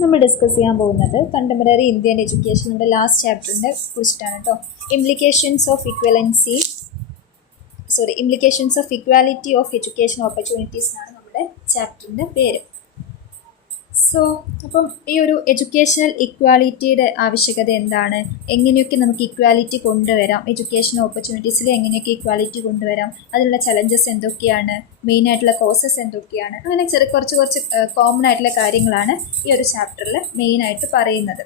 നമ്മൾ ഡിസ്കസ് ചെയ്യാൻ പോകുന്നത് കണ്ടംപററി ഇന്ത്യൻ എഡ്യൂക്കേഷൻ്റെ ലാസ്റ്റ് ചാപ്റ്ററിനെ കുറിച്ചിട്ടാണ് കേട്ടോ. Implications of equality of education opportunities എന്നാണ് നമ്മുടെ ചാപ്റ്ററിൻ്റെ പേര്. അപ്പം ഈ ഒരു എഡ്യൂക്കേഷണൽ ഇക്വാലിറ്റിയുടെ ആവശ്യകത എന്താണ്, എങ്ങനെയൊക്കെ നമുക്ക് ഇക്വാലിറ്റി കൊണ്ടുവരാം, എഡ്യൂക്കേഷൻ ഓപ്പർച്യൂണിറ്റീസിൽ എങ്ങനെയൊക്കെ ഇക്വാലിറ്റി കൊണ്ടുവരാം, അതിനുള്ള ചലഞ്ചസ് എന്തൊക്കെയാണ്, മെയിനായിട്ടുള്ള കോസസ് എന്തൊക്കെയാണ്, അങ്ങനെ കുറച്ച് കോമൺ ആയിട്ടുള്ള കാര്യങ്ങളാണ് ഈ ഒരു ചാപ്റ്ററിൽ മെയിനായിട്ട് പറയുന്നത്.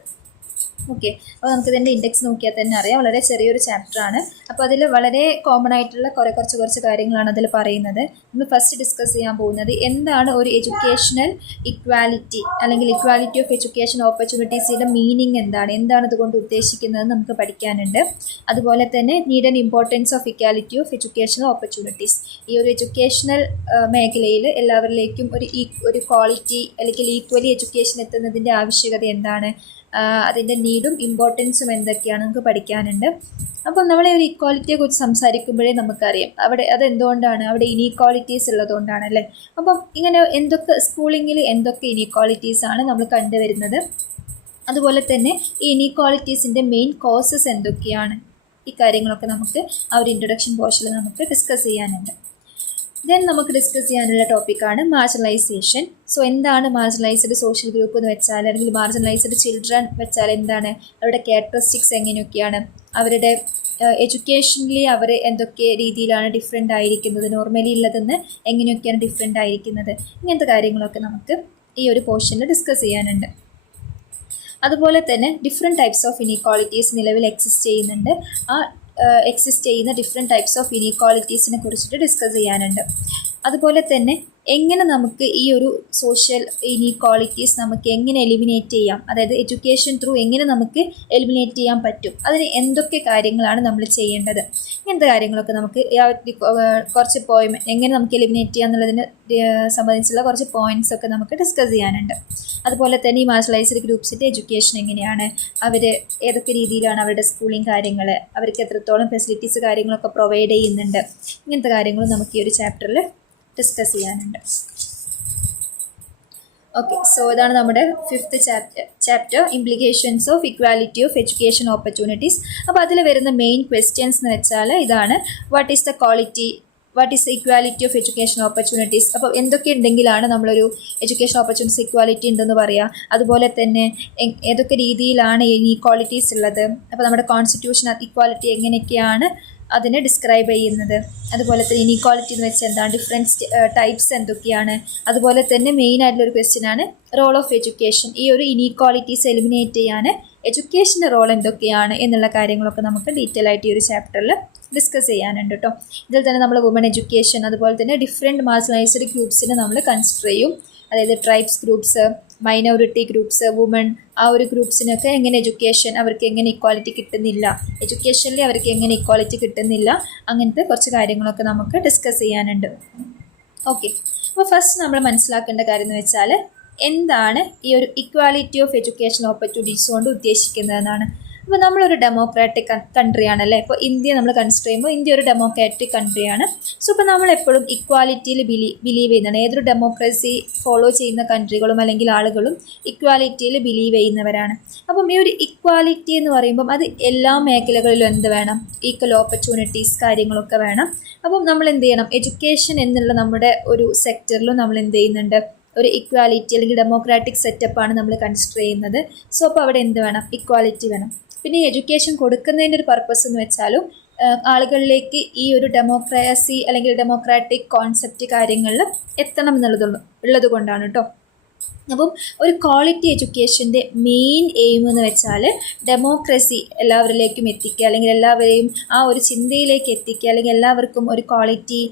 ഓക്കെ, അപ്പോൾ നമുക്കിതിൻ്റെ ഇൻഡെക്സ് നോക്കിയാൽ തന്നെ അറിയാം, വളരെ ചെറിയൊരു ചാപ്റ്ററാണ്. അപ്പോൾ അതിൽ വളരെ കോമൺ ആയിട്ടുള്ള കുറച്ച് കാര്യങ്ങളാണ് അതിൽ പറയുന്നത്. നമ്മൾ ഫസ്റ്റ് ഡിസ്കസ് ചെയ്യാൻ പോകുന്നത് എന്താണ് ഒരു എഡ്യൂക്കേഷണൽ ഇക്വാലിറ്റി അല്ലെങ്കിൽ ഇക്വാലിറ്റി ഓഫ് എഡ്യൂക്കേഷൻ ഓപ്പർച്യൂണിറ്റീസിൻ്റെ മീനിങ് എന്താണ് ഇതുകൊണ്ട് ഉദ്ദേശിക്കുന്നത് നമുക്ക് പഠിക്കാനുണ്ട്. അതുപോലെ തന്നെ need and importance of equality of educational opportunities. ഈ ഒരു എഡ്യൂക്കേഷണൽ മേഖലയിൽ എല്ലാവരിലേക്കും ഒരു ക്വാളിറ്റി അല്ലെങ്കിൽ ഈക്വലി എഡ്യൂക്കേഷൻ എത്തുന്നതിൻ്റെ ആവശ്യകത എന്താണ്, അതിൻ്റെ നീഡും ഇമ്പോർട്ടൻസും എന്തൊക്കെയാണ് നമുക്ക് പഠിക്കാനുണ്ട്. അപ്പം നമ്മളെ ഒരു ഇക്വാലിറ്റിയെ കുറിച്ച് സംസാരിക്കുമ്പോഴേ നമുക്കറിയാം അതെന്തുകൊണ്ടാണ്, അവിടെ ഇനീക്വാളിറ്റീസ് ഉള്ളതുകൊണ്ടാണ് അല്ലേ. അപ്പം ഇങ്ങനെ സ്കൂളിങ്ങിൽ എന്തൊക്കെ ഇനീക്വാളിറ്റീസാണ് നമ്മൾ കണ്ടുവരുന്നത്, അതുപോലെ തന്നെ ഈ ഇനീക്വാളിറ്റീസിൻ്റെ മെയിൻ കോസസ് എന്തൊക്കെയാണ്, ഈ കാര്യങ്ങളൊക്കെ നമുക്ക് ആ ഒരു ഇൻട്രൊഡക്ഷൻ പോർഷനിൽ നമുക്ക് ഡിസ്കസ് ചെയ്യാനുണ്ട്. ദെൻ നമുക്ക് ഡിസ്കസ് ചെയ്യാനുള്ള ടോപ്പിക്കാണ് മാർജിനലൈസേഷൻ. എന്താണ് മാർജിനലൈസ്ഡ് സോഷ്യൽ ഗ്രൂപ്പ് എന്ന് വെച്ചാൽ, അല്ലെങ്കിൽ മാർജിനലൈസ്ഡ് ചിൽഡ്രൻ വെച്ചാൽ എന്താണ്, അവരുടെ ക്യാരക്ടറിസ്റ്റിക്സ് എങ്ങനെയൊക്കെയാണ്, അവരുടെ എഡ്യൂക്കേഷനിൽ അവർ എന്തൊക്കെ രീതിയിലാണ് ഡിഫറെൻ്റ് ആയിരിക്കുന്നത്, നോർമലി ഉള്ളതെന്ന് എങ്ങനെയൊക്കെയാണ് ഡിഫറെൻ്റ് ആയിരിക്കുന്നത്, ഇങ്ങനത്തെ കാര്യങ്ങളൊക്കെ നമുക്ക് ഈ ഒരു പോർഷനിൽ ഡിസ്കസ് ചെയ്യാനുണ്ട്. അതുപോലെ തന്നെ ഡിഫറെൻറ്റ് ടൈപ്സ് ഓഫ് ഇനീക്വാളിറ്റീസ് നിലവിൽ എക്സിസ്റ്റ് ചെയ്യുന്നുണ്ട്. എക്സിസ്റ്റ് ചെയ്യുന്ന ഡിഫറെൻറ്റ് ടൈപ്സ് ഓഫ് ഇനീക്വാളിറ്റീസിനെ കുറിച്ചിട്ട് ഡിസ്കസ് ചെയ്യാനുണ്ട്. അതുപോലെ തന്നെ എങ്ങനെ നമുക്ക് ഈ ഒരു സോഷ്യൽ ഇനീക്വാളിറ്റീസ് നമുക്ക് എങ്ങനെ എലിമിനേറ്റ് ചെയ്യാം, അതായത് എഡ്യൂക്കേഷൻ ത്രൂ എങ്ങനെ നമുക്ക് എലിമിനേറ്റ് ചെയ്യാൻ പറ്റും, അതിന് എന്തൊക്കെ കാര്യങ്ങളാണ് നമ്മൾ ചെയ്യേണ്ടത്, ഇങ്ങനത്തെ കാര്യങ്ങളൊക്കെ നമുക്ക് കുറച്ച് എങ്ങനെ നമുക്ക് എലിമിനേറ്റ് ചെയ്യാം എന്നുള്ളതിനെ സംബന്ധിച്ചുള്ള കുറച്ച് പോയിൻറ്റ്സ് ഒക്കെ നമുക്ക് ഡിസ്കസ് ചെയ്യാനുണ്ട്. അതുപോലെ തന്നെ ഈ മാർജിനലൈസ്ഡ് ഗ്രൂപ്പ്സിൻ്റെ എഡ്യൂക്കേഷൻ എങ്ങനെയാണ്, അവർ ഏതൊക്കെ രീതിയിലാണ് അവരുടെ സ്കൂളിങ് കാര്യങ്ങൾ, അവർക്ക് എത്രത്തോളം ഫെസിലിറ്റീസ് കാര്യങ്ങളൊക്കെ പ്രൊവൈഡ് ചെയ്യുന്നുണ്ട്, ഇങ്ങനത്തെ കാര്യങ്ങളും നമുക്ക് ഈ ഒരു ചാപ്റ്ററിൽ ഡിസ്കസ് ചെയ്യാനുണ്ട്. ഓക്കെ, ഇതാണ് നമ്മുടെ 5th chapter implications of equality of education opportunities. അപ്പോൾ അതിൽ വരുന്ന മെയിൻ ക്വസ്റ്റ്യൻസ് എന്ന് വെച്ചാൽ ഇതാണ്: what is the equality of education opportunities. അപ്പോൾ എന്തൊക്കെ ഉണ്ടെങ്കിലാണ് നമ്മളൊരു എഡ്യൂക്കേഷൻ ഓപ്പർച്യൂണിറ്റീസ് ഇക്വാലിറ്റി ഉണ്ടെന്ന് പറയുക. അതുപോലെ തന്നെ ഏതൊക്കെ രീതിയിലാണ് ഇനീക്വാളിറ്റീസ് ഉള്ളത്, അപ്പോൾ നമ്മുടെ കോൺസ്റ്റിറ്റ്യൂഷൻ ഇക്വാലിറ്റി എങ്ങനെയൊക്കെയാണ് അതിനെ ഡിസ്ക്രൈബ് ചെയ്യുന്നത്. അതുപോലെ തന്നെ ഇനീക്വാളിറ്റി എന്ന് വെച്ചാൽ എന്താണ്, ഡിഫറെൻറ്റ് ടൈപ്സ് എന്തൊക്കെയാണ്. അതുപോലെ തന്നെ മെയിൻ ആയിട്ടുള്ളൊരു ക്വസ്റ്റ്യനാണ് റോൾ ഓഫ് എഡ്യൂക്കേഷൻ. ഈ ഒരു ഇനീക്വാളിറ്റീസ് എലിമിനേറ്റ് ചെയ്യാൻ എഡ്യൂക്കേഷൻ്റെ റോൾ എന്തൊക്കെയാണ് എന്നുള്ള കാര്യങ്ങളൊക്കെ നമുക്ക് ഡീറ്റെയിൽ ആയിട്ട് ഈ ഒരു ചാപ്റ്ററിൽ ഡിസ്കസ് ചെയ്യാനുണ്ട് കേട്ടോ. ഇതിൽ തന്നെ നമ്മൾ വുമൺ എഡ്യൂക്കേഷൻ, അതുപോലെ തന്നെ ഡിഫറെൻറ്റ് മാർജിനലൈസ്ഡ് ഗ്രൂപ്പ്സിനെ നമ്മൾ കൺസിഡർ ചെയ്യും. അതായത് tribes groups, minority groups, woman, ആ ഒരു ഗ്രൂപ്പ്സിനൊക്കെ എങ്ങനെ എഡ്യൂക്കേഷൻ, അവർക്ക് എങ്ങനെ ഇക്വാലിറ്റി കിട്ടുന്നില്ല, എഡ്യൂക്കേഷനിൽ അവർക്ക് എങ്ങനെ ഇക്വാലിറ്റി കിട്ടുന്നില്ല, അങ്ങനത്തെ കുറച്ച് കാര്യങ്ങളൊക്കെ നമുക്ക് ഡിസ്കസ് ചെയ്യാനുണ്ട്. ഓക്കെ, അപ്പോൾ ഫസ്റ്റ് നമ്മൾ മനസ്സിലാക്കേണ്ട കാര്യം എന്ന് വെച്ചാൽ എന്താണ് ഈ ഒരു ഇക്വാലിറ്റി ഓഫ് എഡ്യൂക്കേഷൻ ഓപ്പർച്യൂണിറ്റീസ് കൊണ്ട് ഉദ്ദേശിക്കുന്നതെന്നാണ്. അപ്പോൾ നമ്മളൊരു ഡെമോക്രാറ്റിക് കൺട്രിയാണല്ലേ. ഇപ്പോൾ ഇന്ത്യ നമ്മൾ കൺസിഡർ ചെയ്യുമ്പോൾ ഇന്ത്യ ഒരു ഡെമോക്രാറ്റിക് കൺട്രിയാണ്. ഇപ്പോൾ നമ്മളെപ്പോഴും ഇക്വാലിറ്റിയിൽ ബിലീവ് ചെയ്യുന്നതാണ്. ഏതൊരു ഡെമോക്രസി ഫോളോ ചെയ്യുന്ന കൺട്രികളും അല്ലെങ്കിൽ ആളുകളും ഇക്വാലിറ്റിയിൽ ബിലീവ് ചെയ്യുന്നവരാണ്. അപ്പം ഈ ഒരു ഇക്വാലിറ്റി എന്ന് പറയുമ്പം അത് എല്ലാ മേഖലകളിലും എന്ത് വേണം, ഈക്വൽ ഓപ്പർച്യൂണിറ്റീസ് കാര്യങ്ങളൊക്കെ വേണം. അപ്പം നമ്മൾ എന്ത് ചെയ്യണം, എഡ്യൂക്കേഷൻ എന്നുള്ള നമ്മുടെ ഒരു സെക്ടറിലും നമ്മൾ എന്ത് ചെയ്യുന്നുണ്ട്, ഒരു ഇക്വാലിറ്റി അല്ലെങ്കിൽ ഡെമോക്രാറ്റിക് സെറ്റപ്പാണ് നമ്മൾ കൺസിഡർ ചെയ്യുന്നത്. അപ്പോൾ അവിടെ എന്ത് വേണം, ഇക്വാലിറ്റി വേണം. പിന്നെ എഡ്യൂക്കേഷൻ കൊടുക്കുന്നതിൻ്റെ ഒരു പർപ്പസ് എന്ന് വെച്ചാലും ആളുകളിലേക്ക് ഈ ഒരു ഡെമോക്രസി അല്ലെങ്കിൽ ഡെമോക്രാറ്റിക് കോൺസെപ്റ്റ് കാര്യങ്ങളിൽ എത്തണം ഉള്ളത് കൊണ്ടാണ് കേട്ടോ. അപ്പം ഒരു ക്വാളിറ്റി എഡ്യൂക്കേഷൻ്റെ മെയിൻ എയിം എന്ന് വെച്ചാൽ ഡെമോക്രസി എല്ലാവരിലേക്കും എത്തിക്കുക, അല്ലെങ്കിൽ എല്ലാവരെയും ആ ഒരു ചിന്തയിലേക്ക് എത്തിക്കുക, അല്ലെങ്കിൽ എല്ലാവർക്കും ഒരു ക്വാളിറ്റി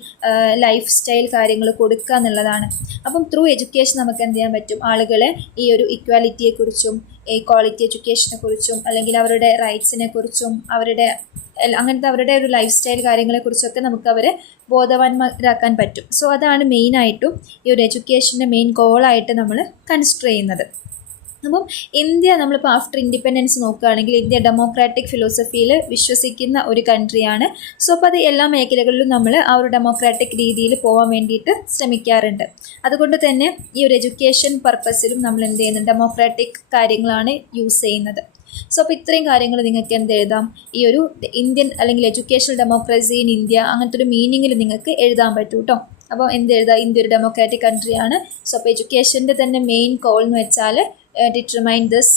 ലൈഫ് സ്റ്റൈൽ കാര്യങ്ങൾ കൊടുക്കുക എന്നുള്ളതാണ്. അപ്പം ത്രൂ എഡ്യൂക്കേഷൻ നമുക്ക് എന്ത് ചെയ്യാൻ പറ്റും, ആളുകളെ ഈ ഒരു ഇക്വാലിറ്റിയെക്കുറിച്ചും ഈ ക്വാളിറ്റി എഡ്യൂക്കേഷനെ കുറിച്ചും അല്ലെങ്കിൽ അവരുടെ റൈറ്റ്സിനെ കുറിച്ചും അവരുടെ ഒരു ലൈഫ് സ്റ്റൈൽ കാര്യങ്ങളെക്കുറിച്ചൊക്കെ നമുക്ക് അവരെ ബോധവാന്മാരാക്കാൻ പറ്റും. അതാണ് മെയിനായിട്ടും ഈ ഒരു എഡ്യൂക്കേഷൻ്റെ മെയിൻ ഗോളായിട്ട് നമ്മൾ കൺസിഡർ ചെയ്യുന്നത്. അപ്പം ഇന്ത്യ നമ്മളിപ്പോൾ ആഫ്റ്റർ ഇൻഡിപെൻഡൻസ് നോക്കുകയാണെങ്കിൽ ഇന്ത്യ ഡെമോക്രാറ്റിക് ഫിലോസഫിയിൽ വിശ്വസിക്കുന്ന ഒരു കൺട്രിയാണ്. സോ അപ്പോൾ അത് എല്ലാ മേഖലകളിലും നമ്മൾ ആ ഒരു ഡെമോക്രാറ്റിക് രീതിയിൽ പോകാൻ വേണ്ടിയിട്ട് ശ്രമിക്കാറുണ്ട്. അതുകൊണ്ട് തന്നെ ഈ ഒരു എഡ്യൂക്കേഷൻ പർപ്പസിലും നമ്മൾ എന്ത് ചെയ്യുന്നത്, ഡെമോക്രാറ്റിക് കാര്യങ്ങളാണ് യൂസ് ചെയ്യുന്നത്. സോ അപ്പോൾ ഇത്രയും കാര്യങ്ങൾ നിങ്ങൾക്ക് എന്ത് എഴുതാം, ഈ ഒരു ഇന്ത്യൻ അല്ലെങ്കിൽ എഡ്യൂക്കേഷണൽ ഡെമോക്രസി ഇൻ ഇന്ത്യ അങ്ങനത്തെ ഒരു മീനിങ്ങിൽ നിങ്ങൾക്ക് എഴുതാൻ പറ്റും കേട്ടോ. അപ്പോൾ എന്ത് എഴുതാം, ഇന്ത്യ ഒരു ഡെമോക്രാറ്റിക് കൺട്രിയാണ്. സോ അപ്പോൾ എഡ്യൂക്കേഷൻ്റെ തന്നെ മെയിൻ ഗോൾ എന്ന് വെച്ചാൽ ഡിറ്റർമൈൻ ദിസ്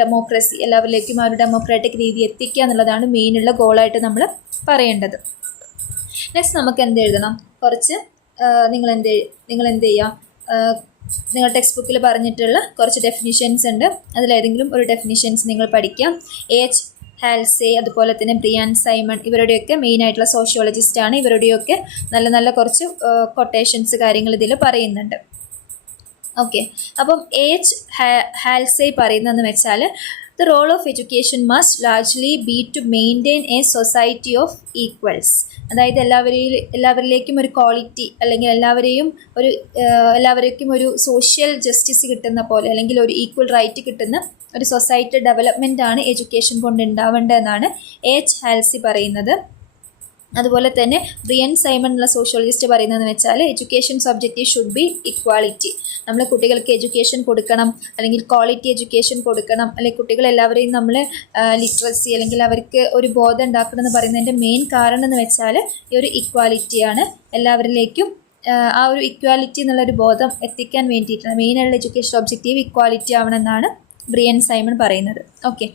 ഡെമോക്രസി, എല്ലാവരിലേക്കും ആ ഒരു ഡെമോക്രാറ്റിക് രീതി എത്തിക്കുക എന്നുള്ളതാണ് മെയിനുള്ള ഗോളായിട്ട് നമ്മൾ പറയേണ്ടത്. നെക്സ്റ്റ് നമുക്ക് എന്ത് എഴുതണം, കുറച്ച് നിങ്ങൾ എന്ത് ചെയ്യുക, നിങ്ങൾ ടെക്സ്റ്റ് ബുക്കിൽ പറഞ്ഞിട്ടുള്ള കുറച്ച് ഡെഫിനിഷൻസ് ഉണ്ട്, അതിലേതെങ്കിലും ഒരു ഡെഫിനിഷൻസ് നിങ്ങൾ പഠിക്കാം. എച്ച് ഹാൽസേ, അതുപോലെ തന്നെ ബ്രിയാൻ സൈമൺ, ഇവരുടെയൊക്കെ മെയിൻ ആയിട്ടുള്ള സോഷ്യോളജിസ്റ്റാണ്. ഇവരുടെയൊക്കെ നല്ല നല്ല കുറച്ച് കൊട്ടേഷൻസ് കാര്യങ്ങൾ ഇതിൽ പറയുന്നുണ്ട്. ഓക്കെ, അപ്പം എച്ച് ഹാൽസേ പറയുന്നതെന്ന് വെച്ചാൽ the role of education must largely be to maintain a society of equals. അതായത് എല്ലാവരിലേക്കും ഒരു ക്വാളിറ്റി അല്ലെങ്കിൽ എല്ലാവർക്കും ഒരു സോഷ്യൽ ജസ്റ്റിസ് കിട്ടുന്ന പോലെ അല്ലെങ്കിൽ ഒരു ഈക്വൽ റൈറ്റ് കിട്ടുന്ന ഒരു സൊസൈറ്റി ഡെവലപ്മെൻ്റ് ആണ് എഡ്യൂക്കേഷൻ കൊണ്ട് ഉണ്ടാവേണ്ടതെന്നാണ് എച്ച് ഹാൽസി പറയുന്നത്. അതുപോലെ തന്നെ ബ്രിയൻ സൈമൺ എന്നുള്ള സോഷ്യോളജിസ്റ്റ് പറയുന്നതെന്ന് വെച്ചാൽ education subjective should be equality. നമ്മൾ കുട്ടികൾക്ക് എഡ്യൂക്കേഷൻ കൊടുക്കണം, അല്ലെങ്കിൽ ക്വാളിറ്റി എഡ്യൂക്കേഷൻ കൊടുക്കണം, അല്ലെങ്കിൽ കുട്ടികളെല്ലാവരെയും നമ്മൾ ലിറ്ററസി അല്ലെങ്കിൽ അവർക്ക് ഒരു ബോധം ഉണ്ടാക്കണം എന്ന് പറയുന്നതിൻ്റെ മെയിൻ കാരണം എന്ന് വെച്ചാൽ ഈ ഒരു ഇക്വാലിറ്റിയാണ്. എല്ലാവരിലേക്കും ആ ഒരു ഇക്വാലിറ്റി എന്നുള്ളൊരു ബോധം എത്തിക്കാൻ വേണ്ടിയിട്ടാണ് മെയിനായുള്ള education objective equality ആവണമെന്നാണ് Brien Simon പറയുന്നത്. ഓക്കെ,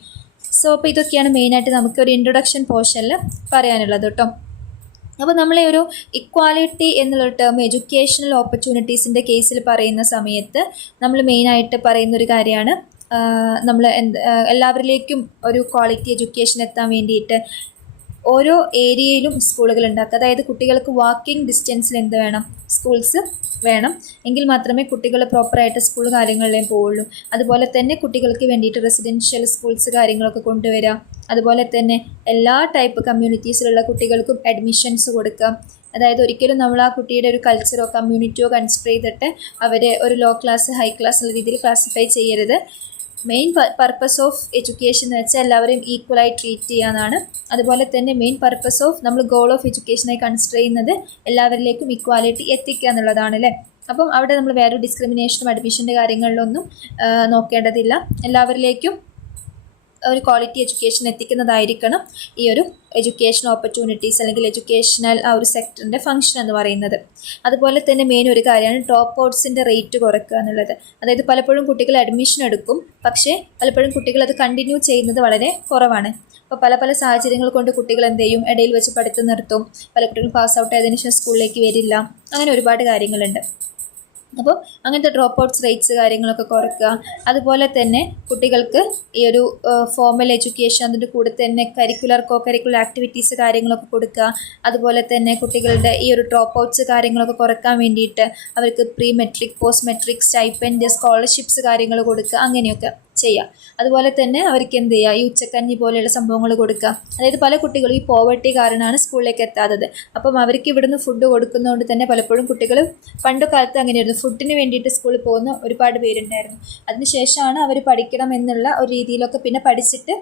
സോ അപ്പോൾ ഇതൊക്കെയാണ് മെയിനായിട്ട് നമുക്ക് ഒരു ഇൻട്രൊഡക്ഷൻ പോർഷനിൽ പറയാനുള്ളത് കേട്ടോ. അപ്പോൾ നമ്മളെ ഒരു ഇക്വാലിറ്റി എന്നുള്ള ടേം എഡ്യൂക്കേഷണൽ ഓപ്പർച്യൂണിറ്റീസിൻ്റെ കേസിൽ പറയുന്ന സമയത്ത് നമ്മൾ മെയിനായിട്ട് പറയുന്നൊരു കാര്യമാണ്, നമ്മൾ എല്ലാവരിലേക്കും ഒരു ക്വാളിറ്റി എഡ്യൂക്കേഷൻ എത്താൻ വേണ്ടിയിട്ട് ഓരോ ഏരിയയിലും സ്കൂളുകൾ ഉണ്ടാക്കുക. അതായത് കുട്ടികൾക്ക് വാക്കിംഗ് ഡിസ്റ്റൻസിൽ എന്ത് വേണം, സ്കൂൾസ് വേണം. എങ്കിൽ മാത്രമേ കുട്ടികൾ പ്രോപ്പറായിട്ട് സ്കൂൾ കാര്യങ്ങളിലേയും പോവുള്ളൂ. അതുപോലെ തന്നെ കുട്ടികൾക്ക് വേണ്ടിയിട്ട് റെസിഡൻഷ്യൽ സ്കൂൾസ് കാര്യങ്ങളൊക്കെ കൊണ്ടുവരിക. അതുപോലെ തന്നെ എല്ലാ ടൈപ്പ് കമ്മ്യൂണിറ്റീസിലുള്ള കുട്ടികൾക്കും അഡ്മിഷൻസ് കൊടുക്കുക. അതായത് ഒരിക്കലും നമ്മൾ ആ കുട്ടിയുടെ ഒരു കൾച്ചറോ കമ്മ്യൂണിറ്റിയോ കൺസിഡർ ചെയ്തിട്ട് അവരെ ഒരു ലോ ക്ലാസ് ഹൈ ക്ലാസ് എന്ന രീതിയിൽ ക്ലാസിഫൈ ചെയ്യരുത്. മെയിൻ പർപ്പസ് ഓഫ് എഡ്യൂക്കേഷൻ എന്ന് വെച്ചാൽ എല്ലാവരെയും ഈക്വലായി ട്രീറ്റ് ചെയ്യാനാണ്. അതുപോലെ തന്നെ മെയിൻ പർപ്പസ് ഓഫ് നമ്മൾ ഗോൾ ഓഫ് എഡ്യൂക്കേഷനായി കൺസിഡർ ചെയ്യുന്നത് എല്ലാവരിലേക്കും ഇക്വാലിറ്റി എത്തിക്കുക എന്നുള്ളതാണ് അല്ലേ. അപ്പം അവിടെ നമ്മൾ വേറെ ഡിസ്ക്രിമിനേഷനും അഡ്മിഷൻ്റെ കാര്യങ്ങളിലൊന്നും നോക്കേണ്ടതില്ല. എല്ലാവരിലേക്കും ഒരു ക്വാളിറ്റി എഡ്യൂക്കേഷൻ എത്തിക്കുന്നതായിരിക്കണം ഈ ഒരു എഡ്യൂക്കേഷൻ ഓപ്പർച്യൂണിറ്റീസ് അല്ലെങ്കിൽ എഡ്യൂക്കേഷണൽ ആ ഒരു സെക്ടറിൻ്റെ ഫംഗ്ഷൻ എന്ന് പറയുന്നത്. അതുപോലെ തന്നെ മെയിൻ ഒരു കാര്യമാണ് ഡ്രോപ്പ് ഔട്ട്സിൻ്റെ റേറ്റ് കുറയ്ക്കുക എന്നുള്ളത്. അതായത് പലപ്പോഴും കുട്ടികൾ അഡ്മിഷൻ എടുക്കും, പക്ഷേ പലപ്പോഴും കുട്ടികൾ അത് കണ്ടിന്യൂ ചെയ്യുന്നത് വളരെ കുറവാണ്. അപ്പോൾ പല സാഹചര്യങ്ങൾ കൊണ്ട് കുട്ടികൾ എന്ത് ചെയ്യും, ഇടയിൽ വെച്ച് പഠിത്തം നിർത്തും. പല കുട്ടികളും പാസ് ഔട്ട് ആയതിനു ശേഷം സ്കൂളിലേക്ക് വരില്ല. അങ്ങനെ ഒരുപാട് കാര്യങ്ങളുണ്ട്. അപ്പോൾ അങ്ങനത്തെ ഡ്രോപ്പ് ഔട്ട്സ് റേറ്റ്സ് കാര്യങ്ങളൊക്കെ കുറയ്ക്കുക. അതുപോലെ തന്നെ കുട്ടികൾക്ക് ഈ ഒരു ഫോർമൽ എഡ്യൂക്കേഷൻ അതിൻ്റെ കൂടെ തന്നെ കോ കരിക്കുലർ ആക്ടിവിറ്റീസ് കാര്യങ്ങളൊക്കെ കൊടുക്കുക. അതുപോലെ തന്നെ കുട്ടികളുടെ ഈ ഒരു ഡ്രോപ്പ് ഔട്ട്സ് കാര്യങ്ങളൊക്കെ കുറയ്ക്കാൻ വേണ്ടിയിട്ട് അവർക്ക് pre metric post metric stipend scholarships കാര്യങ്ങൾ കൊടുക്കുക, അങ്ങനെയൊക്കെ ചെയ്യുക. അതുപോലെ തന്നെ അവർക്ക് എന്ത് ചെയ്യുക, ഈ ഉച്ചക്കഞ്ഞി പോലെയുള്ള സംഭവങ്ങൾ കൊടുക്കുക. അതായത് പല കുട്ടികളും ഈ പോവർട്ടി കാരണമാണ് സ്കൂളിലേക്ക് എത്താത്തത്. അപ്പം അവർക്ക് ഇവിടുന്ന് ഫുഡ് കൊടുക്കുന്നതുകൊണ്ട് തന്നെ പലപ്പോഴും കുട്ടികൾ പണ്ട് കാലത്ത് അങ്ങനെയായിരുന്നു, ഫുഡിന് വേണ്ടിയിട്ട് സ്കൂളിൽ പോകുന്ന ഒരുപാട് പേരുണ്ടായിരുന്നു. അതിനുശേഷമാണ് അവർ പഠിക്കണം എന്നുള്ള ഒരു രീതിയിലൊക്കെ പിന്നെ പഠിച്ചിട്ട്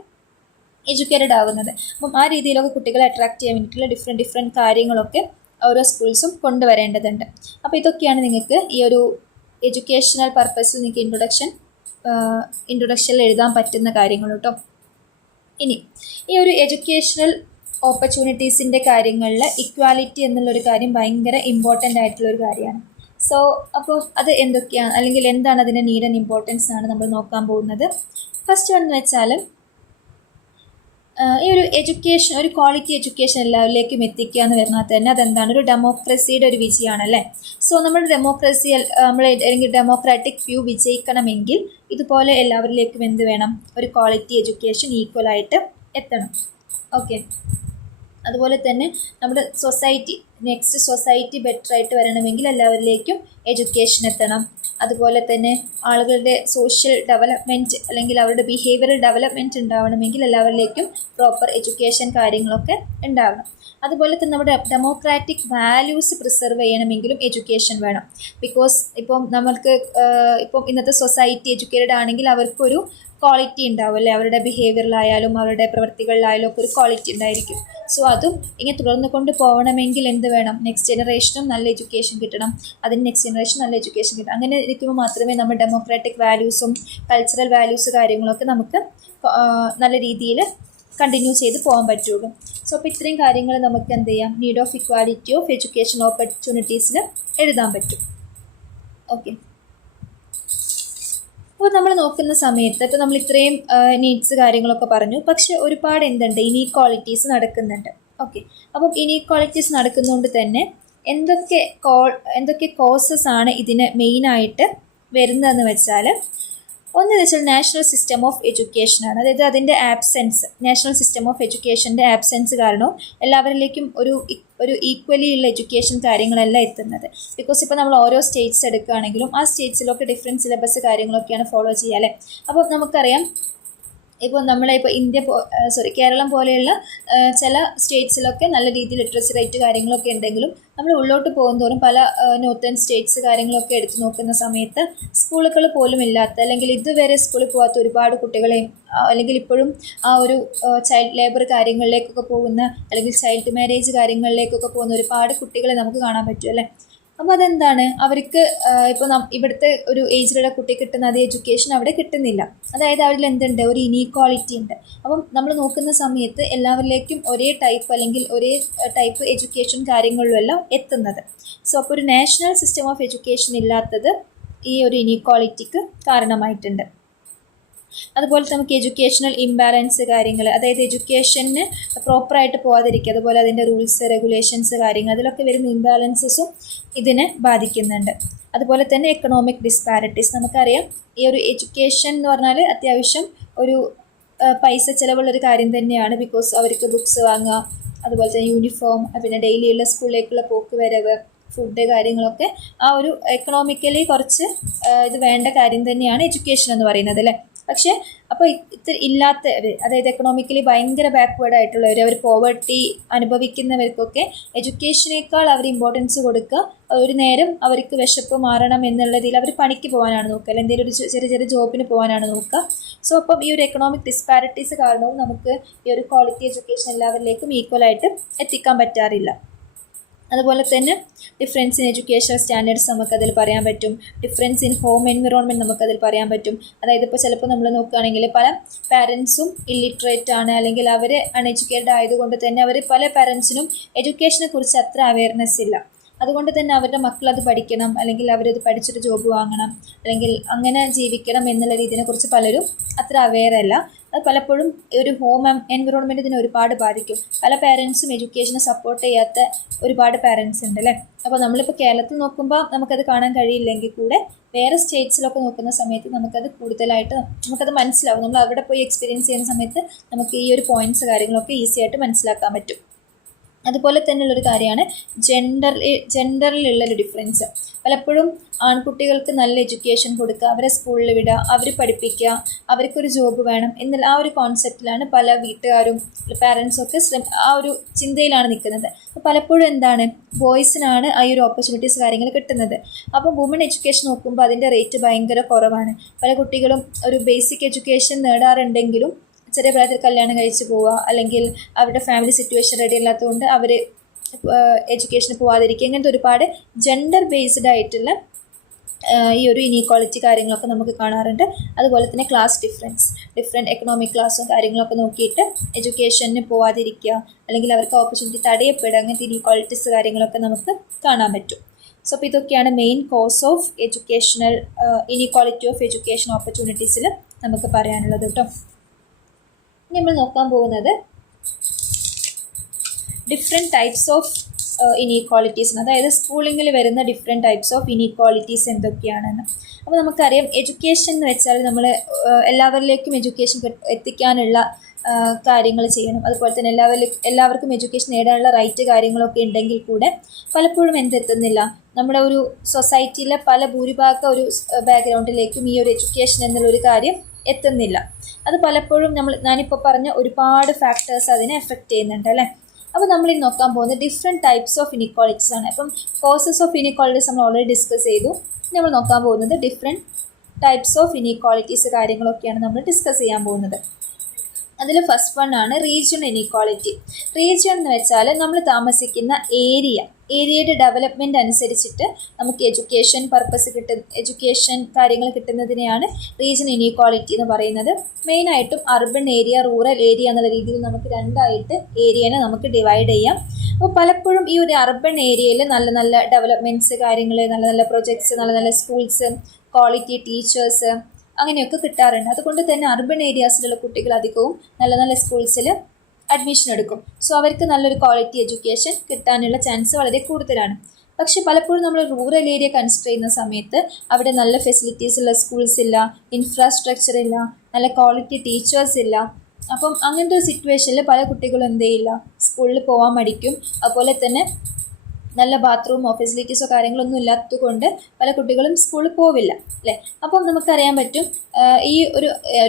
എഡ്യൂക്കേറ്റഡ് ആവുന്നത്. അപ്പം ആ രീതിയിലൊക്കെ കുട്ടികളെ അട്രാക്ട് ചെയ്യാൻ വേണ്ടിയിട്ടുള്ള ഡിഫറെൻറ്റ് കാര്യങ്ങളൊക്കെ ഓരോ സ്കൂൾസും കൊണ്ടുവരേണ്ടതുണ്ട്. അപ്പോൾ ഇതൊക്കെയാണ് നിങ്ങൾക്ക് ഈ ഒരു എഡ്യൂക്കേഷണൽ പർപ്പസിൽ നിങ്ങൾക്ക് ഇൻട്രൊഡക്ഷനിൽ എഴുതാൻ പറ്റുന്ന കാര്യങ്ങൾ കേട്ടോ. ഇനി ഈ ഒരു എഡ്യൂക്കേഷണൽ ഓപ്പർച്യൂണിറ്റീസിൻ്റെ കാര്യങ്ങളിൽ ഇക്വാലിറ്റി എന്നുള്ളൊരു കാര്യം ഭയങ്കര ഇമ്പോർട്ടൻ്റ് ആയിട്ടുള്ളൊരു കാര്യമാണ്. സോ അപ്പോൾ അത് എന്തൊക്കെയാണ് അല്ലെങ്കിൽ എന്താണ് അതിൻ്റെ നീഡ് ആൻഡ് ഇമ്പോർട്ടൻസ് ആണ് നമ്മൾ നോക്കാൻ പോകുന്നത്. ഫസ്റ്റ് എന്ന് വെച്ചാൽ ഈ ഒരു എഡ്യൂക്കേഷൻ, ഒരു ക്വാളിറ്റി എഡ്യൂക്കേഷൻ എല്ലാവരിലേക്കും എത്തിക്കുക എന്ന് പറഞ്ഞാൽ തന്നെ അതെന്താണ്, ഒരു ഡെമോക്രസിയുടെ ഒരു വിജയമാണല്ലേ. സോ നമ്മുടെ ഡെമോക്രസി അല്ലെങ്കിൽ ഡെമോക്രാറ്റിക് വ്യൂ വിജയിക്കണമെങ്കിൽ ഇതുപോലെ എല്ലാവരിലേക്കും എന്ത് വേണം, ഒരു ക്വാളിറ്റി എഡ്യൂക്കേഷൻ ഈക്വലായിട്ട് എത്തണം. ഓക്കെ, അതുപോലെ തന്നെ നമ്മുടെ സൊസൈറ്റി ബെറ്റർ ആയിട്ട് വരണമെങ്കിൽ എല്ലാവരിലേക്കും എഡ്യൂക്കേഷൻ എത്തണം. അതുപോലെ തന്നെ ആളുകളുടെ സോഷ്യൽ ഡെവലപ്മെൻറ്റ് അല്ലെങ്കിൽ അവരുടെ ബിഹേവിയറൽ ഡെവലപ്മെൻറ്റ് ഉണ്ടാവണമെങ്കിൽ എല്ലാവരിലേക്കും പ്രോപ്പർ എഡ്യൂക്കേഷൻ കാര്യങ്ങളൊക്കെ ഉണ്ടാവണം. അതുപോലെ തന്നെ നമ്മുടെ ഡെമോക്രാറ്റിക് വാല്യൂസ് പ്രിസർവ് ചെയ്യണമെങ്കിലും എഡ്യൂക്കേഷൻ വേണം. ബിക്കോസ് ഇപ്പം ഇന്നത്തെ സൊസൈറ്റി എഡ്യൂക്കേറ്റഡ് ആണെങ്കിൽ അവർക്കൊരു ക്വാളിറ്റി ഉണ്ടാവും അല്ലേ, അവരുടെ ബിഹേവിയറിലായാലും അവരുടെ പ്രവൃത്തികളിലായാലും ഒക്കെ ഒരു ക്വാളിറ്റി ഉണ്ടായിരിക്കും. സോ അതും ഇങ്ങനെ തുടർന്ന് കൊണ്ട് പോകണമെങ്കിൽ എന്ത് വേണം, നെക്സ്റ്റ് ജനറേഷനും നല്ല എഡ്യൂക്കേഷൻ കിട്ടണം, അതിന് നെക്സ്റ്റ് ജനറേഷൻ നല്ല എഡ്യൂക്കേഷൻ കിട്ടണം. അങ്ങനെ ഇരിക്കുമ്പോൾ മാത്രമേ നമ്മൾ ഡെമോക്രാറ്റിക് വാല്യൂസും കൾച്ചറൽ വാല്യൂസ് കാര്യങ്ങളൊക്കെ നമുക്ക് നല്ല രീതിയിൽ കണ്ടിന്യൂ ചെയ്ത് പോകാൻ പറ്റുള്ളൂ. സോ അപ്പോൾ ഇത്രയും കാര്യങ്ങൾ നമുക്ക് എന്ത് ചെയ്യാം, need of equality of education ഓപ്പർച്യൂണിറ്റീസിൽ എഴുതാൻ പറ്റും. ഓക്കെ, അപ്പോൾ നമ്മൾ നോക്കുന്ന സമയത്ത് ഇപ്പോൾ നമ്മൾ ഇത്രയും നീഡ്സ് കാര്യങ്ങളൊക്കെ പറഞ്ഞു, പക്ഷെ ഒരുപാട് എന്തുണ്ട്, ഇനീക്വാളിറ്റീസ് നടക്കുന്നുണ്ട്. ഓക്കെ, അപ്പം ഇനീക്വാളിറ്റീസ് നടക്കുന്നതുകൊണ്ട് തന്നെ എന്തൊക്കെ കോസസ് ആണ് ഇതിന് മെയിനായിട്ട് വരുന്നതെന്ന് വെച്ചാൽ, ഒന്ന് വെച്ചാൽ നാഷണൽ സിസ്റ്റം ഓഫ് എഡ്യൂക്കേഷനാണ്. അതായത് അതിൻ്റെ ആബ്സെൻസ്, നാഷണൽ സിസ്റ്റം ഓഫ് എഡ്യൂക്കേഷൻ്റെ ആബ്സെൻസ് കാരണവും എല്ലാവരിലേക്കും ഒരു ഈക്വലി ഉള്ള എഡ്യൂക്കേഷൻ കാര്യങ്ങളല്ല എത്തുന്നത്. ബിക്കോസ് ഇപ്പോൾ നമ്മൾ ഓരോ സ്റ്റേറ്റ്സ് എടുക്കുകയാണെങ്കിലും ആ സ്റ്റേറ്റ്സിലൊക്കെ ഡിഫറെൻറ്റ് സിലബസ് കാര്യങ്ങളൊക്കെയാണ് ഫോളോ ചെയ്യുക അല്ലേ. അപ്പോൾ നമുക്കറിയാം ഇപ്പോൾ കേരളം പോലെയുള്ള ചില സ്റ്റേറ്റ്സിലൊക്കെ നല്ല രീതിയിൽ ലിറ്ററസി റേറ്റ് കാര്യങ്ങളൊക്കെ ഉണ്ടെങ്കിലും നമ്മൾ ഉള്ളോട്ട് പോകുന്തോറും പല നോർത്തേൺ സ്റ്റേറ്റ്സ് കാര്യങ്ങളൊക്കെ എടുത്തു നോക്കുന്ന സമയത്ത് സ്കൂളുകൾ പോലും ഇല്ലാത്ത, അല്ലെങ്കിൽ ഇതുവരെ സ്കൂളിൽ പോകാത്ത ഒരുപാട് കുട്ടികളെയും, അല്ലെങ്കിൽ ഇപ്പോഴും ആ ഒരു ചൈൽഡ് ലേബർ കാര്യങ്ങളിലേക്കൊക്കെ പോകുന്ന, അല്ലെങ്കിൽ ചൈൽഡ് മാരേജ് കാര്യങ്ങളിലേക്കൊക്കെ പോകുന്ന ഒരുപാട് കുട്ടികളെ നമുക്ക് കാണാൻ പറ്റും അല്ലേ. അപ്പോൾ അതെന്താണ്, അവർക്ക് ഇപ്പോൾ ഇവിടുത്തെ ഒരു ഏജിലുള്ള കുട്ടി കിട്ടുന്ന അതേ എഡ്യൂക്കേഷൻ അവിടെ കിട്ടുന്നില്ല. അതായത് അതിൽ എന്തുണ്ട്, ഒരു ഇനീക്വാളിറ്റി ഉണ്ട്. അപ്പം നമ്മൾ നോക്കുന്ന സമയത്ത് എല്ലാവരിലേക്കും ഒരേ ടൈപ്പ് അല്ലെങ്കിൽ ഒരേ ടൈപ്പ് എഡ്യൂക്കേഷൻ കാര്യങ്ങളിലെല്ലാം എത്തുന്നത്. സോ അപ്പോൾ ഒരു നാഷണൽ സിസ്റ്റം ഓഫ് എഡ്യൂക്കേഷൻ ഇല്ലാത്തത് ഈ ഒരു ഇനീക്വാളിറ്റിക്ക് കാരണമായിട്ടുണ്ട്. അതുപോലെ നമുക്ക് എഡ്യൂക്കേഷണൽ ഇംബാലൻസ് കാര്യങ്ങൾ, അതായത് എഡ്യൂക്കേഷന് പ്രോപ്പറായിട്ട് പോകാതിരിക്കുക, അതുപോലെ അതിൻ്റെ റൂൾസ് റെഗുലേഷൻസ് കാര്യങ്ങൾ, അതിലൊക്കെ വരുന്ന ഇംബാലൻസസും ഇതിനെ ബാധിക്കുന്നുണ്ട്. അതുപോലെ തന്നെ എക്കണോമിക് ഡിസ്പാരിറ്റീസ്, നമുക്കറിയാം ഈ ഒരു എഡ്യൂക്കേഷൻ എന്ന് പറഞ്ഞാൽ അത്യാവശ്യം ഒരു പൈസ ചിലവുള്ളൊരു കാര്യം തന്നെയാണ്. ബിക്കോസ് അവർക്ക് ബുക്സ് വാങ്ങുക, അതുപോലെ തന്നെ യൂണിഫോം, പിന്നെ ഡെയിലിയുള്ള സ്കൂളിലേക്കുള്ള പോക്ക് വരവ്, ഫുഡ് കാര്യങ്ങളൊക്കെ ആ ഒരു എക്കണോമിക്കലി കുറച്ച് ഇത് വേണ്ട കാര്യം തന്നെയാണ് എഡ്യൂക്കേഷൻ എന്ന് പറയുന്നത് അല്ലേ. പക്ഷേ അപ്പോൾ ഇല്ലാത്തവർ, അതായത് എക്കണോമിക്കലി ഭയങ്കര ബാക്ക്വേർഡ് ആയിട്ടുള്ളവർ, അവർ പോവർട്ടി അനുഭവിക്കുന്നവർക്കൊക്കെ എഡ്യൂക്കേഷനേക്കാൾ അവർ ഇമ്പോർട്ടൻസ് കൊടുക്കുക. ഒരു നേരം അവർക്ക് വിശപ്പ് മാറണം എന്നുള്ളതിൽ അവർ പണിക്ക് പോകാനാണ് നോക്കുക, അല്ലെങ്കിൽ എന്തെങ്കിലും ഒരു ചെറിയ ജോബിന് പോകാനാണ് നോക്കുക. സോ അപ്പം ഈ ഒരു എക്കണോമിക് ഡിസ്പാരിറ്റീസ് കാരണവും നമുക്ക് ഈ ഒരു ക്വാളിറ്റി എഡ്യൂക്കേഷൻ എല്ലാവരിലേക്കും ഈക്വലായിട്ട് എത്തിക്കാൻ പറ്റാറില്ല. അതുപോലെ തന്നെ ഡിഫറൻസ് ഇൻ എഡ്യൂക്കേഷണൽ സ്റ്റാൻഡേർഡ്സ് നമുക്കതിൽ പറയാൻ പറ്റും. ഡിഫറൻസ് ഇൻ ഹോം എൻവിറോൺമെൻറ്റ് നമുക്കതിൽ പറയാൻ പറ്റും. അതായത് ഇപ്പോൾ ചിലപ്പോൾ നമ്മൾ നോക്കുകയാണെങ്കിൽ പല പാരൻസും ഇല്ലിറ്ററേറ്റ് ആണ്, അല്ലെങ്കിൽ അവർ അൺഎഡ്യൂക്കേറ്റഡ് ആയതുകൊണ്ട് തന്നെ അവർ പല പാരൻസിനും എഡ്യൂക്കേഷനെ കുറിച്ച് അത്ര അവയർനെസ് ഇല്ല. അതുകൊണ്ട് തന്നെ അവരുടെ മക്കൾ അത് പഠിക്കണം, അല്ലെങ്കിൽ അവരത് പഠിച്ചൊരു ജോബ് വാങ്ങണം, അല്ലെങ്കിൽ അങ്ങനെ ജീവിക്കണം എന്നുള്ള രീതിയെക്കുറിച്ച് പലരും അത്ര അവെയർ അല്ല. അത് പലപ്പോഴും ഒരു ഹോം എൻവിറോൺമെൻറ്റ് ഇതിനെ ഒരുപാട് ബാധിക്കും. പല പാരൻസും എഡ്യൂക്കേഷനെ സപ്പോർട്ട് ചെയ്യാത്ത ഒരുപാട് പാരൻസ് ഉണ്ട് അല്ലേ. അപ്പോൾ നമ്മളിപ്പോൾ കേരളത്തിൽ നോക്കുമ്പോൾ നമുക്കത് കാണാൻ കഴിയില്ലെങ്കിൽ കൂടെ വേറെ സ്റ്റേറ്റ്സിലൊക്കെ നോക്കുന്ന സമയത്ത് നമുക്കത് കൂടുതലായിട്ട് നമുക്കത് മനസ്സിലാവും. നമ്മൾ അവിടെ പോയി എക്സ്പീരിയൻസ് ചെയ്യുന്ന സമയത്ത് നമുക്ക് ഈ ഒരു പോയിൻറ്റ്സ് കാര്യങ്ങളൊക്കെ ഈസി ആയിട്ട് മനസ്സിലാക്കാൻ പറ്റും. അതുപോലെ തന്നെയുള്ളൊരു കാര്യമാണ് ജെൻഡറിലുള്ളൊരു ഡിഫറൻസ്. പലപ്പോഴും ആൺകുട്ടികൾക്ക് നല്ല എഡ്യൂക്കേഷൻ കൊടുക്കുക, അവരെ സ്കൂളിൽ വിടുക, അവർ പഠിപ്പിക്കുക, അവർക്കൊരു ജോബ് വേണം എന്നുള്ള ആ ഒരു കോൺസെപ്റ്റിലാണ് പല വീട്ടുകാരും പാരൻസൊക്കെ ആ ഒരു ചിന്തയിലാണ് നിൽക്കുന്നത്. അപ്പോൾ പലപ്പോഴും എന്താണ്, ബോയ്സിനാണ് ആ ഒരു ഓപ്പർച്യൂണിറ്റീസ് കാര്യങ്ങൾ കിട്ടുന്നത്. അപ്പോൾ വുമൺ എഡ്യൂക്കേഷൻ നോക്കുമ്പോൾ അതിൻ്റെ റേറ്റ് ഭയങ്കര കുറവാണ്. പല കുട്ടികളും ഒരു ബേസിക് എഡ്യൂക്കേഷൻ നേടാറുണ്ടെങ്കിലും ചെറിയ പ്രായത്തിൽ കല്യാണം കഴിച്ച് പോവുക, അല്ലെങ്കിൽ അവരുടെ ഫാമിലി സിറ്റുവേഷൻ റെഡി അല്ലാത്തതുകൊണ്ട് അവർ എഡ്യൂക്കേഷന് പോകാതിരിക്കുക, ഇങ്ങനത്തെ ഒരുപാട് ജെൻഡർ ബേസ്ഡ് ആയിട്ടുള്ള ഈ ഒരു ഇനീക്വാളിറ്റി കാര്യങ്ങളൊക്കെ നമുക്ക് കാണാറുണ്ട്. അതുപോലെ തന്നെ ക്ലാസ് ഡിഫറെൻറ്റ് എക്കണോമിക് ക്ലാസ്സും കാര്യങ്ങളൊക്കെ നോക്കിയിട്ട് എഡ്യൂക്കേഷന് പോകാതിരിക്കുക, അല്ലെങ്കിൽ അവർക്ക് ഓപ്പർച്യൂണിറ്റി തടയപ്പെടുക, അങ്ങനത്തെ ഇനീക്വാളിറ്റീസ് കാര്യങ്ങളൊക്കെ നമുക്ക് കാണാൻ പറ്റും. സോ അപ്പോൾ ഇതൊക്കെയാണ് main cause of educational inequality of education ഓപ്പർച്യൂണിറ്റീസിൽ നമുക്ക് പറയാനുള്ളത് കേട്ടോ. നമ്മൾ നോക്കാൻ പോകുന്നത് ഡിഫറെൻറ്റ് ടൈപ്സ് ഓഫ് ഇനീക്വാളിറ്റീസ്, അതായത് സ്കൂളിങ്ങിൽ വരുന്ന ഡിഫറെൻറ്റ് ടൈപ്സ് ഓഫ് ഇനീക്വാളിറ്റീസ് എന്തൊക്കെയാണെന്ന്. അപ്പോൾ നമുക്കറിയാം എഡ്യൂക്കേഷൻ എന്ന് വെച്ചാൽ നമ്മൾ എല്ലാവരിലേക്കും എഡ്യൂക്കേഷൻ എത്തിക്കാനുള്ള കാര്യങ്ങൾ ചെയ്യണം. അതുപോലെ തന്നെ എല്ലാവർക്കും എഡ്യൂക്കേഷൻ നേടാനുള്ള റൈറ്റ് കാര്യങ്ങളൊക്കെ ഉണ്ടെങ്കിൽ കൂടെ പലപ്പോഴും എന്തെത്തുന്നില്ല, നമ്മുടെ ഒരു സൊസൈറ്റിയിലെ പല ഭൂരിഭാഗം ഒരു ബാക്ക്ഗ്രൗണ്ടിലേക്കും ഈ ഒരു എഡ്യൂക്കേഷൻ എന്നുള്ളൊരു കാര്യം എത്തുന്നില്ല. അത് പലപ്പോഴും ഞാനിപ്പോൾ പറഞ്ഞ ഒരുപാട് ഫാക്ടേഴ്സ് അതിനെ എഫക്റ്റ് ചെയ്യുന്നുണ്ട് അല്ലേ. അപ്പോൾ നമ്മളിനി നോക്കാൻ പോകുന്നത് ഡിഫറെൻറ്റ് ടൈപ്സ് ഓഫ് ഇനിക്വാളിറ്റീസ് ആണ്. അപ്പം കോസസ് ഓഫ് ഇനിക്വാളിറ്റീസ് നമ്മൾ ഓൾറെഡി ഡിസ്കസ് ചെയ്തു. നമ്മൾ നോക്കാൻ പോകുന്നത് ഡിഫറെൻറ്റ് ടൈപ്സ് ഓഫ് ഇനിക്വാളിറ്റീസ് കാര്യങ്ങളൊക്കെയാണ് നമ്മൾ ഡിസ്കസ് ചെയ്യാൻ പോകുന്നത്. അതിൽ ഫസ്റ്റ് വൺ ആണ് റീജിയൺ ഇനീക്വാളിറ്റി. റീജിയൺ എന്ന് വെച്ചാൽ നമ്മൾ താമസിക്കുന്ന ഏരിയയുടെ ഡെവലപ്മെൻറ്റ് അനുസരിച്ചിട്ട് നമുക്ക് എഡ്യൂക്കേഷൻ കാര്യങ്ങൾ കിട്ടുന്നതിനെയാണ് റീജിയൺ ഇനീക്വാളിറ്റി എന്ന് പറയുന്നത്. മെയിനായിട്ടും അർബൻ ഏരിയ, റൂറൽ ഏരിയ എന്നുള്ള രീതിയിൽ നമുക്ക് രണ്ടായിട്ട് ഏരിയനെ നമുക്ക് ഡിവൈഡ് ചെയ്യാം. അപ്പോൾ പലപ്പോഴും ഈ ഒരു അർബൻ ഏരിയയിൽ നല്ല നല്ല ഡെവലപ്മെൻറ്റ്സ് കാര്യങ്ങൾ, നല്ല നല്ല പ്രൊജക്ട്സ്, നല്ല നല്ല സ്കൂൾസ്, ക്വാളിറ്റി ടീച്ചേഴ്സ് അങ്ങനെയൊക്കെ കിട്ടാറുണ്ട്. അതുകൊണ്ട് തന്നെ അർബൻ ഏരിയാസിലുള്ള കുട്ടികൾ അധികവും നല്ല നല്ല സ്കൂൾസിൽ അഡ്മിഷൻ എടുക്കും. സോ അവർക്ക് നല്ലൊരു ക്വാളിറ്റി എഡ്യൂക്കേഷൻ കിട്ടാനുള്ള ചാൻസ് വളരെ കൂടുതലാണ്. പക്ഷെ പലപ്പോഴും നമ്മൾ റൂറൽ ഏരിയ കൺസിഡർ ചെയ്യുന്ന സമയത്ത് അവിടെ നല്ല ഫെസിലിറ്റീസ് ഉള്ള സ്കൂൾസ് ഇല്ല, ഇൻഫ്രാസ്ട്രക്ചർ ഇല്ല, നല്ല ക്വാളിറ്റി ടീച്ചേഴ്സ് ഇല്ല. അപ്പം അങ്ങനത്തെ ഒരു സിറ്റുവേഷനിൽ പല കുട്ടികളും എന്ത് ചെയ്യില്ല, സ്കൂളിൽ പോകാൻ മടിക്കും. അതുപോലെ തന്നെ നല്ല ബാത്റൂമോ ഫെസിലിറ്റീസോ കാര്യങ്ങളൊന്നും ഇല്ലാത്തതുകൊണ്ട് പല കുട്ടികളും സ്കൂളിൽ പോവില്ല അല്ലേ. അപ്പം നമുക്കറിയാൻ പറ്റും ഈ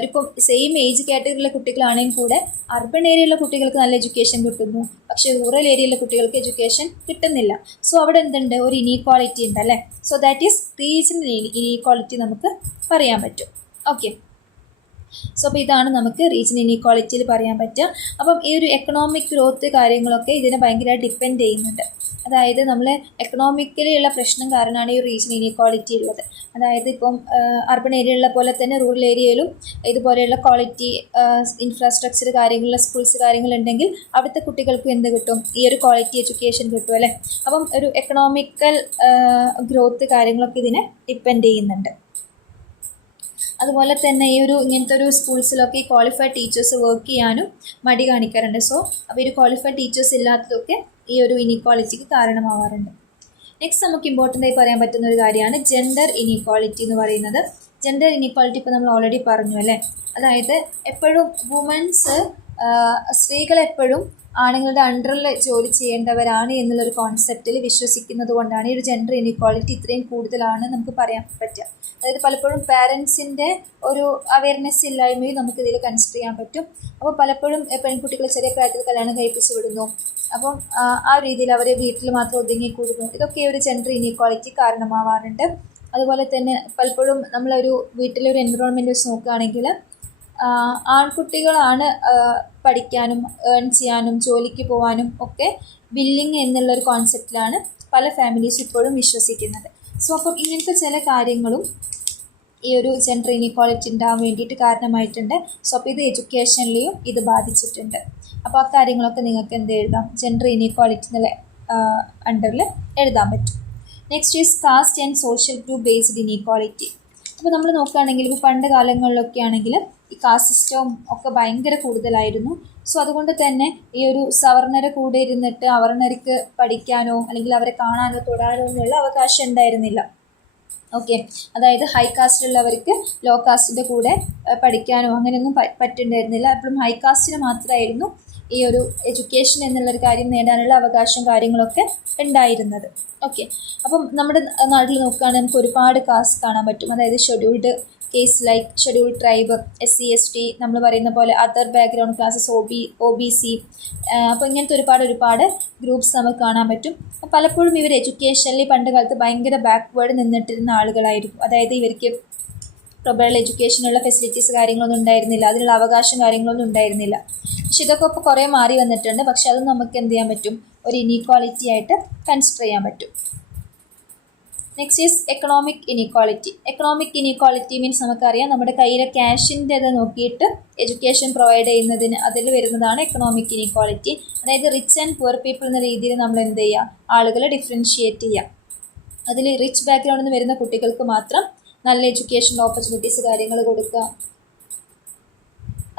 ഇപ്പം സെയിം ഏജ് കാറ്റഗറിയിലെ കുട്ടികളാണെങ്കിൽ കൂടെ അർബൻ ഏരിയയിലുള്ള കുട്ടികൾക്ക് നല്ല എഡ്യൂക്കേഷൻ കിട്ടുന്നു, പക്ഷേ റൂറൽ ഏരിയയിലെ കുട്ടികൾക്ക് എഡ്യൂക്കേഷൻ കിട്ടുന്നില്ല. സോ അവിടെ എന്തുണ്ട്, ഒരു ഇനീക്വാളിറ്റി ഉണ്ട് അല്ലേ. So that is regional inequality നമുക്ക് പറയാൻ പറ്റും. ഓക്കെ, സോ അപ്പോൾ ഇതാണ് നമുക്ക് റീജിയൻ ഇനീക്വാളിറ്റിയിൽ പറയാൻ പറ്റുക. അപ്പം ഈ ഒരു എക്കണോമിക് ഗ്രോത്ത് കാര്യങ്ങളൊക്കെ ഇതിനെ ഭയങ്കരമായിട്ട് ഡിപ്പെൻഡ് ചെയ്യുന്നുണ്ട്. അതായത് നമ്മൾ എക്കണോമിക്കലി ഉള്ള പ്രശ്നം കാരണമാണ് ഈ റീജിയൻ ഇനീക്വാളിറ്റി ഉള്ളത്. അതായത് ഇപ്പം അർബൻ ഏരിയയിലുള്ള പോലെ തന്നെ റൂറൽ ഏരിയയിലും ഇതുപോലെയുള്ള ക്വാളിറ്റി ഇൻഫ്രാസ്ട്രക്ചർ കാര്യങ്ങളുള്ള സ്കൂൾസ് കാര്യങ്ങളുണ്ടെങ്കിൽ അവിടുത്തെ കുട്ടികൾക്കും എന്ത് കിട്ടും, ഈ ഒരു ക്വാളിറ്റി എഡ്യൂക്കേഷൻ കിട്ടും അല്ലേ. അപ്പം ഒരു എക്കണോമിക്കൽ ഗ്രോത്ത് കാര്യങ്ങളൊക്കെ ഇതിനെ ഡിപ്പെൻഡ് ചെയ്യുന്നുണ്ട്. അതുപോലെ തന്നെ ഇങ്ങനത്തെ ഒരു സ്കൂൾസിലൊക്കെ ഈ ക്വാളിഫൈഡ് ടീച്ചേഴ്സ് വർക്ക് ചെയ്യാനും മടി കാണിക്കാറുണ്ട്. സോ അപ്പോൾ ഒരു ക്വാളിഫൈഡ് ടീച്ചേഴ്സ് ഇല്ലാത്തതൊക്കെ ഈ ഒരു ഇനീക്വാളിറ്റിക്ക് കാരണമാവാറുണ്ട്. നെക്സ്റ്റ് നമുക്ക് ഇമ്പോർട്ടൻ്റ് ആയി പറയാൻ പറ്റുന്ന ഒരു കാര്യമാണ് ജെൻഡർ ഇനീക്വാളിറ്റി എന്ന് പറയുന്നത്. ജെൻഡർ ഇനീക്വാളിറ്റി ഇപ്പോൾ നമ്മൾ ഓൾറെഡി പറഞ്ഞു അല്ലേ. അതായത് എപ്പോഴും സ്ത്രീകളെപ്പോഴും ആണുങ്ങളുടെ അണ്ടറിൽ ജോലി ചെയ്യേണ്ടവരാണ് എന്നുള്ളൊരു കോൺസെപ്റ്റിൽ വിശ്വസിക്കുന്നത് കൊണ്ടാണ് ഈ ഒരു ജെൻഡർ ഇനീക്വാളിറ്റി ഇത്രയും കൂടുതലാണ് നമുക്ക് പറയാൻ പറ്റുക. അതായത് പലപ്പോഴും പാരൻസിൻ്റെ ഒരു അവയർനെസ് ഇല്ലായ്മയും നമുക്കിതിൽ കൺസിഡർ ചെയ്യാൻ പറ്റും. അപ്പോൾ പലപ്പോഴും പെൺകുട്ടികൾ ചെറിയ പ്രായത്തിൽ കല്യാണം കഴിപ്പിച്ച് വിടുന്നു. അപ്പം ആ രീതിയിൽ അവർ വീട്ടിൽ മാത്രം ഒതുങ്ങിക്കൂടുന്നു. ഇതൊക്കെ ഒരു ജെൻഡർ ഇനീക്വാളിറ്റി കാരണമാവാറുണ്ട്. അതുപോലെ തന്നെ പലപ്പോഴും നമ്മളൊരു വീട്ടിലൊരു എൻവിറോൺമെൻറ്റ് വെച്ച് നോക്കുകയാണെങ്കിൽ ആൺകുട്ടികളാണ് പഠിക്കാനും ഏൺ ചെയ്യാനും ജോലിക്ക് പോകാനും ഒക്കെ വില്ലിങ് എന്നുള്ളൊരു കോൺസെപ്റ്റിലാണ് പല ഫാമിലീസ് ഇപ്പോഴും വിശ്വസിക്കുന്നത്. സോ അപ്പം ഇങ്ങനത്തെ ചില കാര്യങ്ങളും ഈ ഒരു ജെൻഡർ ഇനീക്വാളിറ്റി ഉണ്ടാകാൻ വേണ്ടിയിട്ട് കാരണമായിട്ടുണ്ട്. സോ അപ്പോൾ ഇത് എഡ്യൂക്കേഷനിലെയും ഇത് ബാധിച്ചിട്ടുണ്ട്. അപ്പോൾ ആ കാര്യങ്ങളൊക്കെ നിങ്ങൾക്ക് എന്ത് എഴുതാം, ജെൻഡർ ഇനീക്വാളിറ്റി എന്നുള്ള അണ്ടറിൽ എഴുതാൻ പറ്റും. Next is caste and social group based inequality. അപ്പോൾ നമ്മൾ നോക്കുകയാണെങ്കിൽ ഇപ്പോൾ പണ്ട് കാലങ്ങളിലൊക്കെ ആണെങ്കിൽ ഈ കാസ്റ്റ് സിസ്റ്റവും ഒക്കെ ഭയങ്കര കൂടുതലായിരുന്നു. സോ അതുകൊണ്ട് തന്നെ ഈ ഒരു സവർണരെ കൂടെ ഇരുന്നിട്ട് അവർണർക്ക് പഠിക്കാനോ അല്ലെങ്കിൽ അവരെ കാണാനോ തൊടാനോ ഒന്നുള്ള അവകാശം ഉണ്ടായിരുന്നില്ല. ഓക്കെ, അതായത് ഹൈ കാസ്റ്റിലുള്ളവർക്ക് ലോ കാസ്റ്റിൻ്റെ കൂടെ പഠിക്കാനോ അങ്ങനെയൊന്നും പറ്റുന്നുണ്ടായിരുന്നില്ല. എപ്പോഴും ഹൈ കാസ്റ്റിന് മാത്രമായിരുന്നു ഈ ഒരു എഡ്യൂക്കേഷൻ എന്നുള്ളൊരു കാര്യം നേടാനുള്ള അവകാശം കാര്യങ്ങളൊക്കെ ഉണ്ടായിരുന്നത്. ഓക്കെ, അപ്പം നമ്മുടെ നാട്ടിൽ നോക്കുകയാണെങ്കിൽ നമുക്ക് ഒരുപാട് കാസ്റ്റ് കാണാൻ പറ്റും. അതായത് scheduled case like scheduled tribe, SC ST, നമ്മൾ പറയുന്ന പോലെ അതർ ബാക്ക്ഗ്രൗണ്ട് ക്ലാസ്സസ്, OBC. അപ്പോൾ ഇങ്ങനത്തെ ഒരുപാട് ഗ്രൂപ്പ്സ് നമുക്ക് കാണാൻ പറ്റും. പലപ്പോഴും ഇവർ എഡ്യൂക്കേഷനിൽ പണ്ട് കാലത്ത് ഭയങ്കര ബാക്ക്വേർഡ് നിന്നിട്ടിരുന്ന ആളുകളായിരിക്കും. അതായത് ഇവർക്ക് പ്രൊബൽ എഡ്യൂക്കേഷനുള്ള ഫെസിലിറ്റീസ് കാര്യങ്ങളൊന്നും ഉണ്ടായിരുന്നില്ല, അതിനുള്ള അവകാശം കാര്യങ്ങളൊന്നും ഉണ്ടായിരുന്നില്ല. പക്ഷെ ഇതൊക്കെ ഇപ്പോൾ കുറേ മാറി വന്നിട്ടുണ്ട്. പക്ഷെ അത് നമുക്ക് എന്ത് ചെയ്യാൻ പറ്റും, ഒരു ഇനീക്വാളിറ്റി ആയിട്ട് കൺസിഡർ ചെയ്യാൻ പറ്റും. Next is economic inequality. Economic inequality means നമുക്കറിയാം നമ്മുടെ കയ്യിലെ ക്യാഷിൻ്റെ ഇത് നോക്കിയിട്ട് എഡ്യൂക്കേഷൻ പ്രൊവൈഡ് ചെയ്യുന്നതിന് അതിൽ വരുന്നതാണ് എക്കണോമിക് ഇനീക്വാളിറ്റി. അതായത് റിച്ച് ആൻഡ് പുവർ പീപ്പിൾ എന്ന രീതിയിൽ നമ്മൾ എന്ത് ചെയ്യുക, ആളുകളെ ഡിഫറൻഷിയേറ്റ് ചെയ്യുക. അതിൽ റിച്ച് ബാക്ക്ഗ്രൗണ്ടിൽ നിന്ന് വരുന്ന കുട്ടികൾക്ക് മാത്രം നല്ല എഡ്യൂക്കേഷൻ ഓപ്പർച്യൂണിറ്റീസ് കാര്യങ്ങൾ കൊടുക്കുക.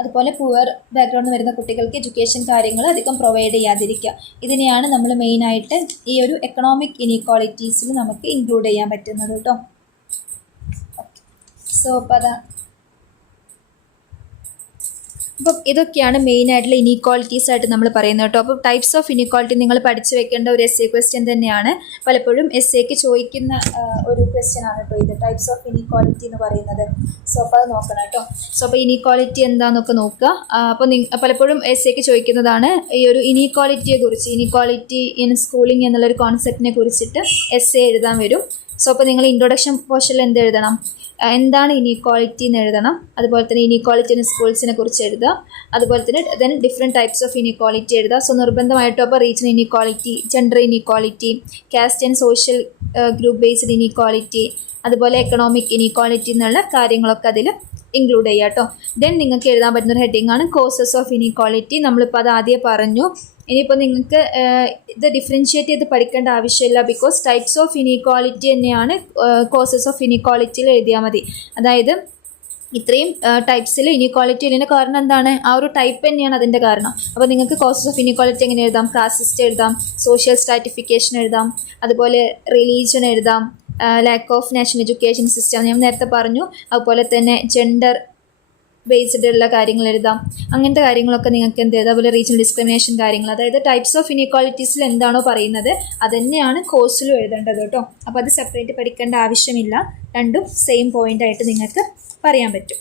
അതുപോലെ പുവർ ബാക്ക്ഗ്രൗണ്ടിൽ നിന്ന് വരുന്ന കുട്ടികൾക്ക് എഡ്യൂക്കേഷൻ കാര്യങ്ങൾ അധികം പ്രൊവൈഡ് ചെയ്യാതിരിക്കുക. ഇതിനെയാണ് നമ്മൾ മെയിനായിട്ട് ഈ ഒരു എക്കണോമിക് ഇനീക്വാളിറ്റീസിൽ നമുക്ക് ഇൻക്ലൂഡ് ചെയ്യാൻ പറ്റുന്നത് കേട്ടോ. സോ അപ്പോൾ അപ്പം ഇതൊക്കെയാണ് മെയിൻ ആയിട്ടുള്ള ഇനീക്വാളിറ്റീസ് ആയിട്ട് നമ്മൾ പറയുന്നത് കേട്ടോ. അപ്പോൾ ടൈപ്സ് ഓഫ് ഇനീക്വാളിറ്റി നിങ്ങൾ പഠിച്ചു വെക്കേണ്ട ഒരു എസ് എ ക്വസ്റ്റ്യൻ തന്നെയാണ്. പലപ്പോഴും എസ് എക്ക് ചോദിക്കുന്ന ഒരു ക്വസ്റ്റ്യൻ ആണ് കേട്ടോ ഇത്, ടൈപ്സ് ഓഫ് ഇനീക്വാളിറ്റി എന്ന് പറയുന്നത്. സോ അപ്പോൾ അത് നോക്കണം കേട്ടോ. സോ അപ്പോൾ ഇനീക്വാളിറ്റി എന്താണെന്നൊക്കെ നോക്കുക. അപ്പോൾ പലപ്പോഴും എസ് എക്ക് ചോദിക്കുന്നതാണ് ഈ ഒരു ഇനീക്വാളിറ്റിയെ കുറിച്ച്, ഇനീക്വാളിറ്റി ഇൻ സ്കൂളിംഗ് എന്നുള്ളൊരു കോൺസെപ്റ്റിനെ കുറിച്ചിട്ട് എസ് എ എഴുതാൻ വരും. സോ അപ്പോൾ നിങ്ങൾ ഇൻട്രൊഡക്ഷൻ പോർഷനിൽ എന്ത് എഴുതണം, എന്താണ് ഇനീക്വാളിറ്റി എന്ന് എഴുതണം. അതുപോലെ തന്നെ ഇനീക്വാളിറ്റി ഇൻ സ്കൂൾസിനെ കുറിച്ച് എഴുതുക. അതുപോലെ തന്നെ then different types of inequality എഴുതുക. സോ നിർബന്ധമായിട്ടും അപ്പോൾ region inequality, gender inequality, caste and social group based inequality, അതുപോലെ എക്കണോമിക് ഇനീക്വാളിറ്റി എന്നുള്ള കാര്യങ്ങളൊക്കെ അതിൽ ഇൻക്ലൂഡ് ചെയ്യുക കേട്ടോ. ദെൻ നിങ്ങൾക്ക് എഴുതാൻ പറ്റുന്നൊരു ഹെഡിങ് ആണ് കോസസ് ഓഫ് ഇനീക്വാളിറ്റി. നമ്മളിപ്പോൾ അത് ആദ്യം പറഞ്ഞു. ഇനിയിപ്പോൾ നിങ്ങൾക്ക് ഇത് ഡിഫറൻഷ്യേറ്റ് ചെയ്ത് പഠിക്കേണ്ട ആവശ്യമില്ല, ബിക്കോസ് ടൈപ്സ് ഓഫ് ഇനീക്വാളിറ്റി തന്നെയാണ് കോസസ് ഓഫ് ഇനീക്വാളിറ്റിയിൽ എഴുതിയാൽ മതി. അതായത് ഇത്രയും ടൈപ്സിൽ ഇനീക്വാളിറ്റി ഉള്ളതിൻ്റെ കാരണം എന്താണ്, ആ ഒരു ടൈപ്പ് തന്നെയാണ് അതിൻ്റെ കാരണം. അപ്പോൾ നിങ്ങൾക്ക് കോസസ് ഓഫ് ഇനീക്വാളിറ്റി എങ്ങനെ എഴുതാം, കാസ്റ്റ് എഴുതാം, സോഷ്യൽ സ്ട്രാറ്റിഫിക്കേഷൻ എഴുതാം, അതുപോലെ റിലീജിയൻ എഴുതാം, lack of national education system ഞാൻ നേരത്തെ പറഞ്ഞു, അതുപോലെ തന്നെ ജെൻഡർ ബേസ്ഡ് ഉള്ള കാര്യങ്ങൾ എഴുതാം. അങ്ങനത്തെ കാര്യങ്ങളൊക്കെ നിങ്ങൾക്ക് എന്ത് ചെയ്താൽ, അതുപോലെ റീജിയണൽ ഡിസ്ക്രിമിനേഷൻ കാര്യങ്ങൾ, അതായത് ടൈപ്സ് ഓഫ് ഇനീക്വാളിറ്റീസിൽ എന്താണോ പറയുന്നത് അതുതന്നെയാണ് കോഴ്സിലും എഴുതേണ്ടത് കേട്ടോ. അപ്പോൾ അത് സെപ്പറേറ്റ് പഠിക്കേണ്ട ആവശ്യമില്ല, രണ്ടും സെയിം പോയിൻ്റ് ആയിട്ട് നിങ്ങൾക്ക് പറയാൻ പറ്റും.